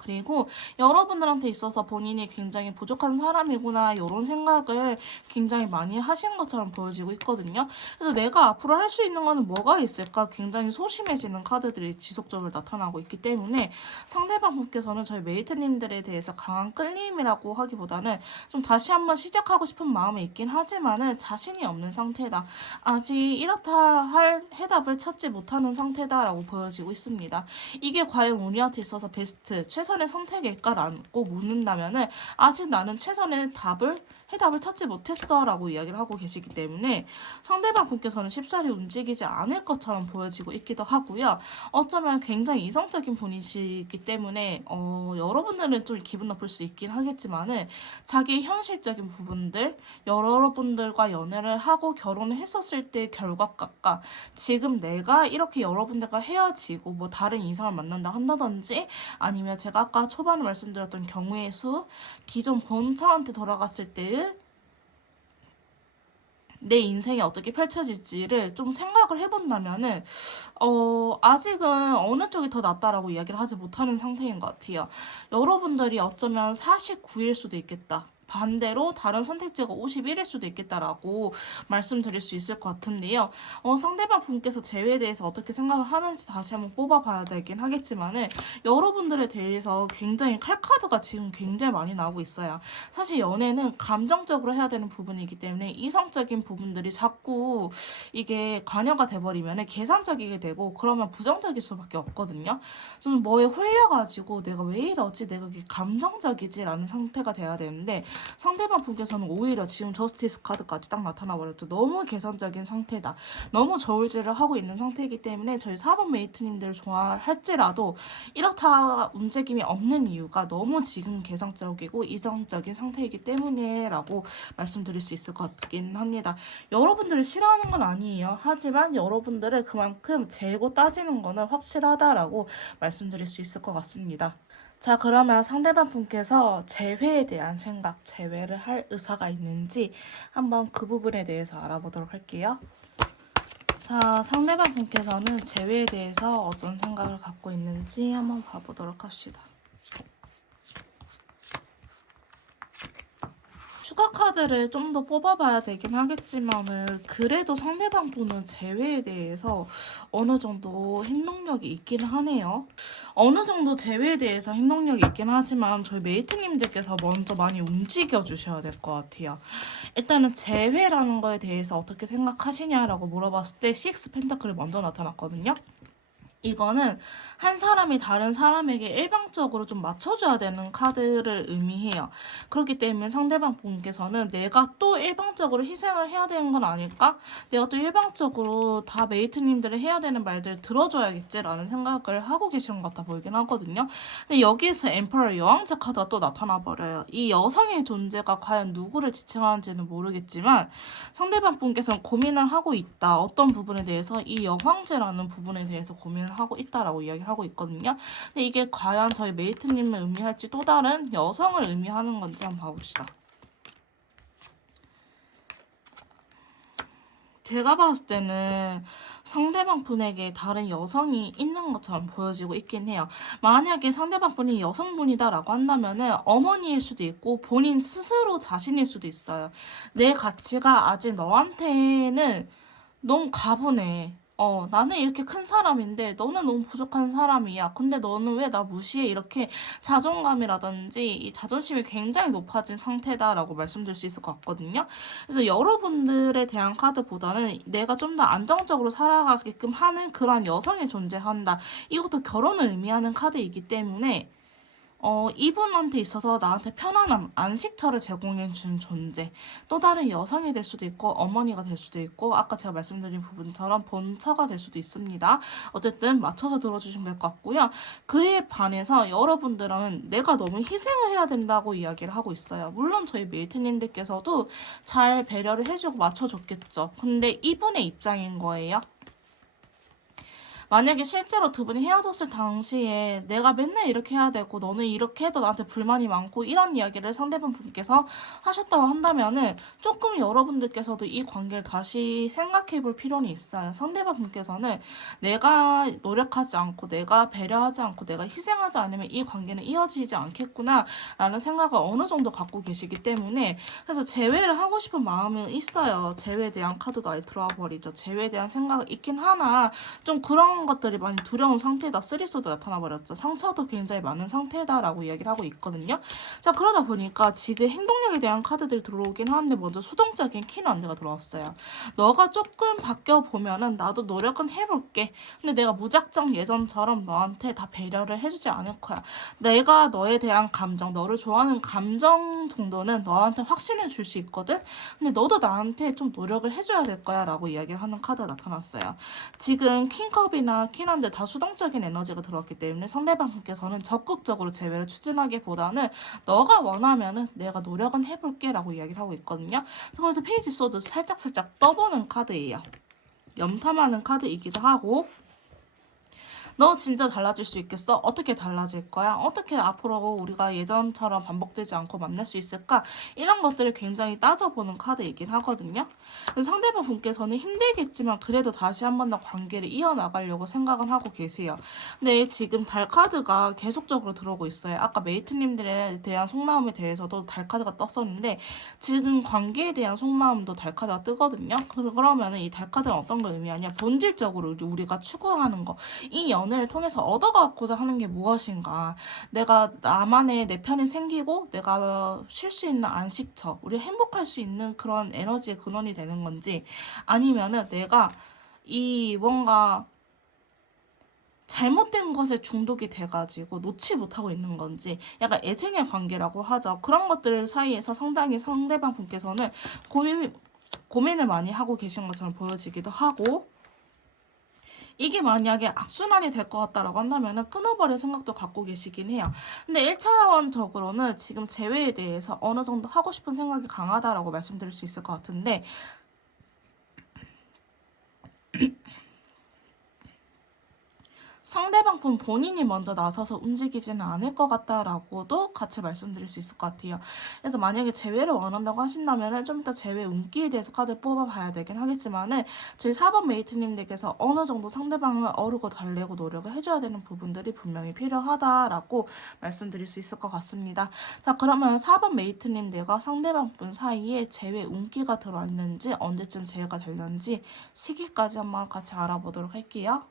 그리고 여러분들한테 있어서 본인이 굉장히 부족한 사람이구나 이런 생각을 굉장히 많이 하신 것처럼 보여지고 있거든요. 그래서 내가 앞으로 할 수 있는 거는 뭐가 있을까 굉장히 소심해지는 카드들이 지속적으로 나타나고 있기 때문에 상대방 분께서는 저희 메이트님들에 대해서 강한 끌림이라고 하기보다는 좀 다시 한번 시작하고 싶은 마음이 있긴 하지만은 자신이 없는 상태다. 아직 이렇다 할 해답을 찾지 못하는 상태다라고 보여지고 있습니다. 이게 과연 우리한테 있어서 베스트, 최선의 선택일까라고 묻는다면은 아직 나는 최선의 해답을 찾지 못했어 라고 이야기를 하고 계시기 때문에 상대방 분께서는 쉽사리 움직이지 않을 것처럼 보여지고 있기도 하고요. 어쩌면 굉장히 이성적인 분이시기 때문에 여러분들은 좀 기분 나쁠 수 있긴 하겠지만은 자기의 현실적인 부분들, 여러분들과 연애를 하고 결혼을 했었을 때 결과값과 지금 내가 이렇게 여러분들과 헤어지고 뭐 다른 이성을 만난다 한다든지 아니면 제가 아까 초반에 말씀드렸던 경우의 수, 기존 본처한테 돌아갔을 때의 내 인생이 어떻게 펼쳐질지를 좀 생각을 해본다면은 아직은 어느 쪽이 더 낫다라고 이야기를 하지 못하는 상태인 것 같아요. 여러분들이 어쩌면 49일 수도 있겠다. 반대로 다른 선택지가 51일 수도 있겠다라고 말씀드릴 수 있을 것 같은데요. 상대방 분께서 재회에 대해서 어떻게 생각을 하는지 다시 한번 뽑아봐야 되긴 하겠지만은 여러분들에 대해서 굉장히 칼카드가 지금 굉장히 많이 나오고 있어요. 사실 연애는 감정적으로 해야 되는 부분이기 때문에 이성적인 부분들이 자꾸 이게 관여가 돼버리면 계산적이게 되고 그러면 부정적일 수밖에 없거든요. 좀 뭐에 홀려가지고 내가 왜 이러지? 내가 감정적이지? 라는 상태가 돼야 되는데 상대방 분께서는 오히려 지금 저스티스 카드까지 딱 나타나 버렸죠. 너무 계산적인 상태다. 너무 저울질을 하고 있는 상태이기 때문에 저희 4번 메이트님들을 좋아할지라도 이렇다 움직임이 없는 이유가 너무 지금 계산적이고 이성적인 상태이기 때문에 라고 말씀드릴 수 있을 것 같긴 합니다. 여러분들을 싫어하는 건 아니에요. 하지만 여러분들을 그만큼 재고 따지는 거는 확실하다라고 말씀드릴 수 있을 것 같습니다. 자, 그러면 상대방 분께서 재회에 대한 생각, 재회를 할 의사가 있는지 한번 그 부분에 대해서 알아보도록 할게요. 자, 상대방 분께서는 재회에 대해서 어떤 생각을 갖고 있는지 한번 봐보도록 합시다. 추가 카드를 좀 더 뽑아봐야 되긴 하겠지만은 그래도 상대방 분은 재회에 대해서 어느 정도 행동력이 있긴 하네요. 어느 정도 재회에 대해서 행동력이 있긴 하지만 저희 메이트님들께서 먼저 많이 움직여 주셔야 될 것 같아요. 일단은 재회라는 거에 대해서 어떻게 생각하시냐라고 물어봤을 때 식스 펜타클이 먼저 나타났거든요. 이거는 한 사람이 다른 사람에게 일방적으로 좀 맞춰줘야 되는 카드를 의미해요. 그렇기 때문에 상대방 분께서는 내가 또 일방적으로 희생을 해야 되는 건 아닐까? 내가 또 일방적으로 다 메이트님들이 해야 되는 말들을 들어줘야겠지라는 생각을 하고 계시는 것 같아 보이긴 하거든요. 근데 여기에서 엠퍼러 여왕자 카드가 또 나타나 버려요. 이 여성의 존재가 과연 누구를 지칭하는지는 모르겠지만 상대방 분께서는 고민을 하고 있다. 어떤 부분에 대해서 이 여황제라는 부분에 대해서 고민을 하고 있다라고 이야기를 하고 있거든요. 근데 이게 과연 저희 메이트님을 의미할지 또 다른 여성을 의미하는 건지 한번 봐봅시다. 제가 봤을 때는 상대방 분에게 다른 여성이 있는 것처럼 보여지고 있긴 해요. 만약에 상대방 분이 여성분이다라고 한다면은 어머니일 수도 있고 본인 스스로 자신일 수도 있어요. 내 가치가 아직 너한테는 너무 가분해. 나는 이렇게 큰 사람인데 너는 너무 부족한 사람이야. 근데 너는 왜 나 무시해? 이렇게 자존감이라든지 이 자존심이 굉장히 높아진 상태다라고 말씀드릴 수 있을 것 같거든요. 그래서 여러분들에 대한 카드보다는 내가 좀 더 안정적으로 살아가게끔 하는 그러한 여성이 존재한다. 이것도 결혼을 의미하는 카드이기 때문에 이분한테 있어서 나한테 편안함, 안식처를 제공해 준 존재. 또 다른 여성이 될 수도 있고, 어머니가 될 수도 있고, 아까 제가 말씀드린 부분처럼 본처가 될 수도 있습니다. 어쨌든 맞춰서 들어주시면 될 것 같고요. 그에 반해서 여러분들은 내가 너무 희생을 해야 된다고 이야기를 하고 있어요. 물론 저희 메이트님들께서도 잘 배려를 해주고 맞춰줬겠죠. 근데 이분의 입장인 거예요. 만약에 실제로 두 분이 헤어졌을 당시에 내가 맨날 이렇게 해야 되고 너는 이렇게 해도 나한테 불만이 많고 이런 이야기를 상대방 분께서 하셨다고 한다면은 조금 여러분들께서도 이 관계를 다시 생각해 볼 필요는 있어요. 상대방 분께서는 내가 노력하지 않고 내가 배려하지 않고 내가 희생하지 않으면 이 관계는 이어지지 않겠구나 라는 생각을 어느 정도 갖고 계시기 때문에 그래서 재회를 하고 싶은 마음은 있어요. 재회에 대한 카드도 아예 들어와 버리죠. 재회에 대한 생각이 있긴 하나 좀 그런 것들이 많이 두려운 상태다. 쓰리소도 나타나 버렸죠. 상처도 굉장히 많은 상태다라고 이야기를 하고 있거든요. 자, 그러다 보니까 지금 행동력에 대한 카드들이 들어오긴 하는데 먼저 수동적인 키너안드가 들어왔어요. 너가 조금 바뀌어 보면은 나도 노력은 해볼게. 근데 내가 무작정 예전처럼 너한테 다 배려를 해주지 않을 거야. 내가 너에 대한 감정, 너를 좋아하는 감정 정도는 너한테 확신을 줄 수 있거든. 근데 너도 나한테 좀 노력을 해줘야 될 거야 라고 이야기를 하는 카드가 나타났어요. 지금 킹컵이나 퀸한데 다 수동적인 에너지가 들어왔기 때문에 상대방분께서는 적극적으로 재회를 추진하기보다는 너가 원하면은 내가 노력은 해볼게 라고 이야기를 하고 있거든요. 그래서 페이지 소드 살짝살짝 떠보는 카드예요. 염탐하는 카드이기도 하고 너 진짜 달라질 수 있겠어? 어떻게 달라질 거야? 어떻게 앞으로 우리가 예전처럼 반복되지 않고 만날 수 있을까? 이런 것들을 굉장히 따져보는 카드이긴 하거든요. 상대방 분께서는 힘들겠지만 그래도 다시 한 번 더 관계를 이어나가려고 생각은 하고 계세요. 근데 지금 달 카드가 계속적으로 들어오고 있어요. 아까 메이트님들에 대한 속마음에 대해서도 달 카드가 떴었는데 지금 관계에 대한 속마음도 달 카드가 뜨거든요. 그러면 이 달 카드는 어떤 걸 의미하냐? 본질적으로 우리가 추구하는 거. 이 연애를 통해서 얻어가고자 하는 게 무엇인가. 내가 나만의 내 편이 생기고 내가 쉴 수 있는 안식처, 우리 행복할 수 있는 그런 에너지의 근원이 되는 건지 아니면은 내가 이 뭔가 잘못된 것에 중독이 돼가지고 놓지 못하고 있는 건지 약간 애증의 관계라고 하죠. 그런 것들 사이에서 상당히 상대방 분께서는 고민을 많이 하고 계신 것처럼 보여지기도 하고, 이게 만약에 악순환이 될 것 같다라고 한다면 끊어버릴 생각도 갖고 계시긴 해요. 근데 1차원적으로는 지금 재회에 대해서 어느 정도 하고 싶은 생각이 강하다라고 말씀드릴 수 있을 것 같은데, 상대방 분 본인이 먼저 나서서 움직이지는 않을 것 같다라고도 같이 말씀드릴 수 있을 것 같아요. 그래서 만약에 재회를 원한다고 하신다면은 좀 이따 재회 운기에 대해서 카드 뽑아봐야 되긴 하겠지만은, 저희 4번 메이트님들께서 어느 정도 상대방을 어르고 달래고 노력을 해줘야 되는 부분들이 분명히 필요하다라고 말씀드릴 수 있을 것 같습니다. 자, 그러면 4번 메이트님들과 상대방 분 사이에 재회 운기가 들어있는지, 언제쯤 재회가 되는지 시기까지 한번 같이 알아보도록 할게요.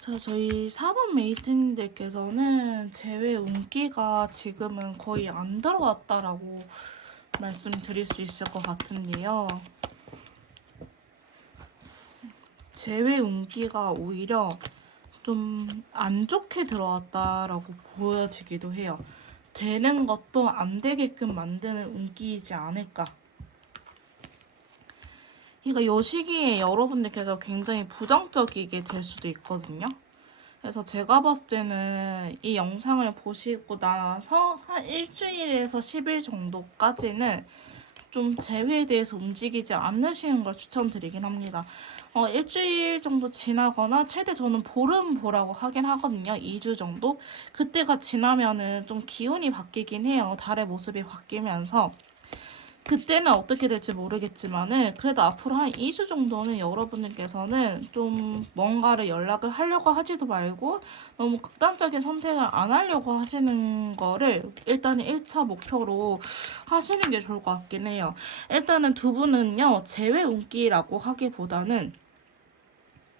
자, 저희 4번 메이트님들께서는 재회 운기가 지금은 거의 안 들어왔다라고 말씀드릴 수 있을 것 같은데요. 재회 운기가 오히려 좀 안 좋게 들어왔다라고 보여지기도 해요. 되는 것도 안 되게끔 만드는 운기이지 않을까. 그러니까 이 시기에 여러분들께서 굉장히 부정적이게 될 수도 있거든요. 그래서 제가 봤을 때는 이 영상을 보시고 나서 한 일주일에서 10일 정도까지는 좀 재회에 대해서 움직이지 않으시는 걸 추천드리긴 합니다. 일주일 정도 지나거나 최대 저는 보름 보라고 하긴 하거든요. 2주 정도? 그때가 지나면은 좀 기운이 바뀌긴 해요. 달의 모습이 바뀌면서. 그때는 어떻게 될지 모르겠지만은 그래도 앞으로 한 2주 정도는 여러분들께서는 좀 뭔가를 연락을 하려고 하지도 말고 너무 극단적인 선택을 안 하려고 하시는 거를 일단은 1차 목표로 하시는 게 좋을 것 같긴 해요. 일단은 두 분은요, 재회 운기라고 하기보다는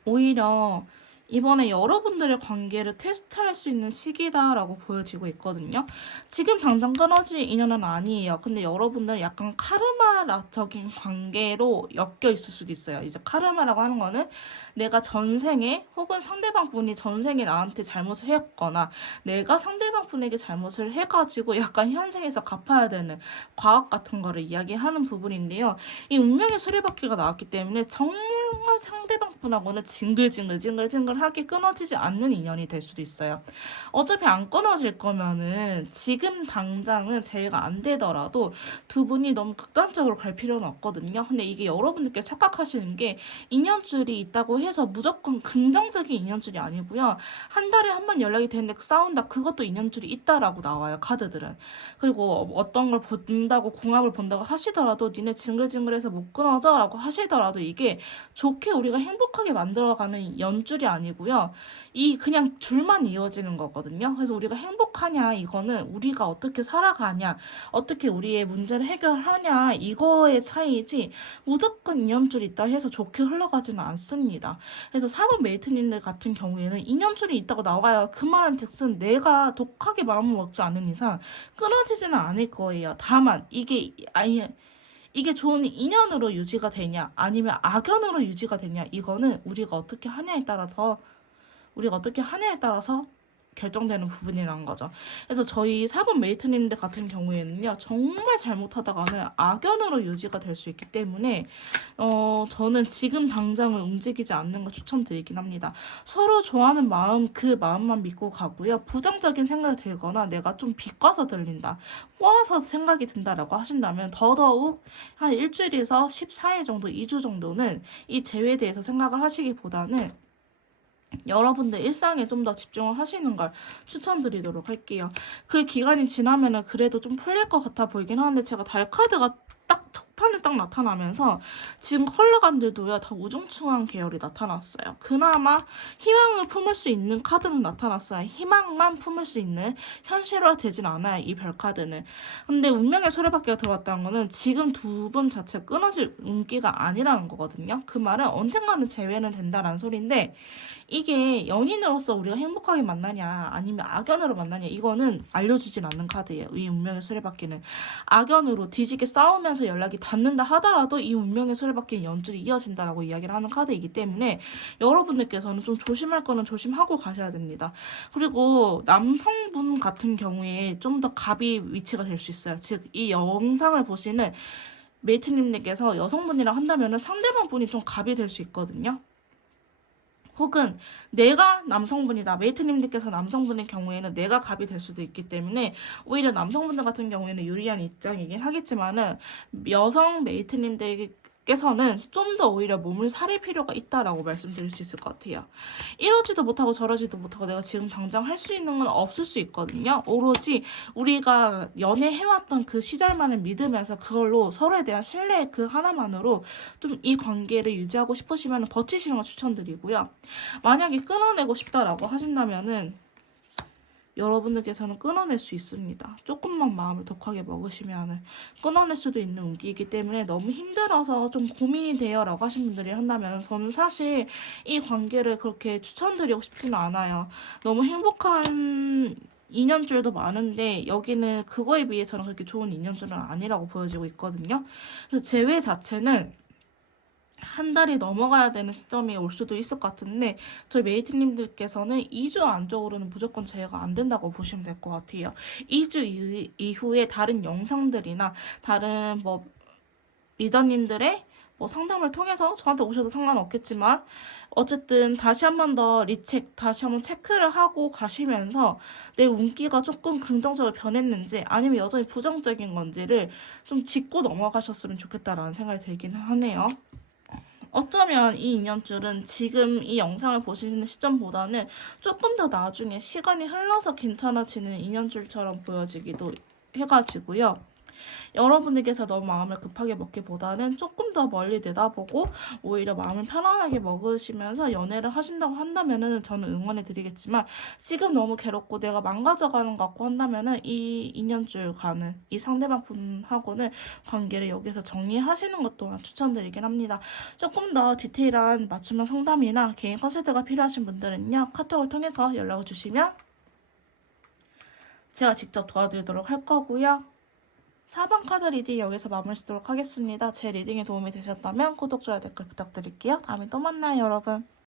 오히려 이번에 여러분들의 관계를 테스트할 수 있는 시기다라고 보여지고 있거든요. 지금 당장 끊어질 인연은 아니에요. 근데 여러분들 약간 카르마적인 관계로 엮여 있을 수도 있어요. 이제 카르마라고 하는 거는 내가 전생에 혹은 상대방 분이 전생에 나한테 잘못을 했거나 내가 상대방 분에게 잘못을 해가지고 약간 현생에서 갚아야 되는 과학 같은 거를 이야기하는 부분인데요. 이 운명의 수레바퀴가 나왔기 때문에 정말 상대방 분하고는 징글징글하게 끊어지지 않는 인연이 될 수도 있어요. 어차피 안 끊어질 거면은 지금 당장은 재회가 안 되더라도 두 분이 너무 극단적으로 갈 필요는 없거든요. 근데 이게 여러분들께 착각하시는 게 인연줄이 있다고 해서 무조건 긍정적인 인연줄이 아니고요. 한 달에 한 번 연락이 되는데 싸운다, 그것도 인연줄이 있다라고 나와요, 카드들은. 그리고 어떤 걸 본다고, 궁합을 본다고 하시더라도 니네 징글징글해서 못 끊어져 라고 하시더라도 이게 좋게 우리가 행복하게 만들어가는 연줄이 아니고요. 이 그냥 줄만 이어지는 거거든요. 그래서 우리가 행복하냐, 이거는 우리가 어떻게 살아가냐, 어떻게 우리의 문제를 해결하냐, 이거의 차이지 무조건 인연줄이 있다 해서 좋게 흘러가지는 않습니다. 그래서 4번 메이트님들 같은 경우에는 인연줄이 있다고 나와요. 그 말은 즉슨 내가 독하게 마음을 먹지 않는 이상 끊어지지는 않을 거예요. 다만 이게 좋은 인연으로 유지가 되냐, 아니면 악연으로 유지가 되냐, 이거는 우리가 어떻게 하냐에 따라서 결정되는 부분이라는 거죠. 그래서 저희 4번 메이트님들 같은 경우에는요, 정말 잘못하다가는 악연으로 유지가 될 수 있기 때문에 저는 지금 당장은 움직이지 않는 거 추천드리긴 합니다. 서로 좋아하는 마음, 그 마음만 믿고 가고요. 부정적인 생각이 들거나 내가 좀 비꼬아서 들린다, 꼬아서 생각이 든다라고 하신다면 더더욱 한 일주일에서 14일 정도, 2주 정도는 이 재회에 대해서 생각을 하시기보다는 여러분들 일상에 좀 더 집중을 하시는 걸 추천드리도록 할게요. 그 기간이 지나면은 그래도 좀 풀릴 것 같아 보이긴 하는데 제가 달 카드가 딱 첫 판에 딱 나타나면서 지금 컬러감들도요 다 우중충한 계열이 나타났어요. 그나마 희망을 품을 수 있는 카드는 나타났어요. 희망만 품을 수 있는, 현실화되진 않아요 이 별 카드는. 근데 운명의 수레바퀴가 들어왔다는 거는 지금 두 분 자체 끊어질 운기가 아니라는 거거든요. 그 말은 언젠가는 재회는 된다라는 소리인데, 이게 연인으로서 우리가 행복하게 만나냐 아니면 악연으로 만나냐, 이거는 알려주진 않는 카드예요. 이 운명의 수레바퀴는 악연으로 뒤지게 싸우면서 연락이 닿는다 하더라도 이 운명의 수레바퀴는 연줄이 이어진다라고 이야기를 하는 카드이기 때문에 여러분들께서는 좀 조심할 거는 조심하고 가셔야 됩니다. 그리고 남성분 같은 경우에 좀 더 갑이 위치가 될 수 있어요. 즉 이 영상을 보시는 메이트님들께서 여성분이랑 한다면 상대방 분이 좀 갑이 될 수 있거든요. 혹은 내가 남성분이다, 메이트님들께서 남성분의 경우에는 내가 갑이 될 수도 있기 때문에 오히려 남성분들 같은 경우에는 유리한 입장이긴 하겠지만은, 여성 메이트님들께서는 좀 더 오히려 몸을 사릴 필요가 있다라고 말씀드릴 수 있을 것 같아요. 이러지도 못하고 저러지도 못하고 내가 지금 당장 할 수 있는 건 없을 수 있거든요. 오로지 우리가 연애해왔던 그 시절만을 믿으면서 그걸로 서로에 대한 신뢰 그 하나만으로 좀 이 관계를 유지하고 싶으시면 버티시는 거 추천드리고요. 만약에 끊어내고 싶다라고 하신다면은 여러분들께서는 끊어낼 수 있습니다. 조금만 마음을 독하게 먹으시면 끊어낼 수도 있는 운기이기 때문에, 너무 힘들어서 좀 고민이 돼요 라고 하신 분들이 한다면 저는 사실 이 관계를 그렇게 추천드리고 싶지는 않아요. 너무 행복한 인연줄도 많은데 여기는 그거에 비해 저는 그렇게 좋은 인연줄은 아니라고 보여지고 있거든요. 그래서 재회 자체는 한 달이 넘어가야 되는 시점이 올 수도 있을 것 같은데, 저희 메이트님들께서는 2주 안쪽으로는 무조건 제외가 안 된다고 보시면 될 것 같아요. 2주 이후에 다른 영상들이나 다른 뭐 리더님들의 뭐 상담을 통해서 저한테 오셔도 상관없겠지만, 어쨌든 다시 한 번 더 다시 한번 체크를 하고 가시면서 내 운기가 조금 긍정적으로 변했는지 아니면 여전히 부정적인 건지를 좀 짚고 넘어가셨으면 좋겠다라는 생각이 들긴 하네요. 어쩌면 이 인연줄은 지금 이 영상을 보시는 시점보다는 조금 더 나중에 시간이 흘러서 괜찮아지는 인연줄처럼 보여지기도 해가지고요. 여러분들께서 너무 마음을 급하게 먹기보다는 조금 더 멀리 내다보고 오히려 마음을 편안하게 먹으시면서 연애를 하신다고 한다면은 저는 응원해 드리겠지만, 지금 너무 괴롭고 내가 망가져가는 것 같고 한다면은 이 인연줄 가는 이 상대방 분하고는 관계를 여기서 정리하시는 것 또한 추천드리긴 합니다. 조금 더 디테일한 맞춤형 상담이나 개인 컨설트가 필요하신 분들은요, 카톡을 통해서 연락을 주시면 제가 직접 도와드리도록 할 거고요. 4번 카드 리딩 여기서 마무리 짓도록 하겠습니다. 제 리딩에 도움이 되셨다면 구독, 좋아요, 댓글 부탁드릴게요. 다음에 또 만나요, 여러분.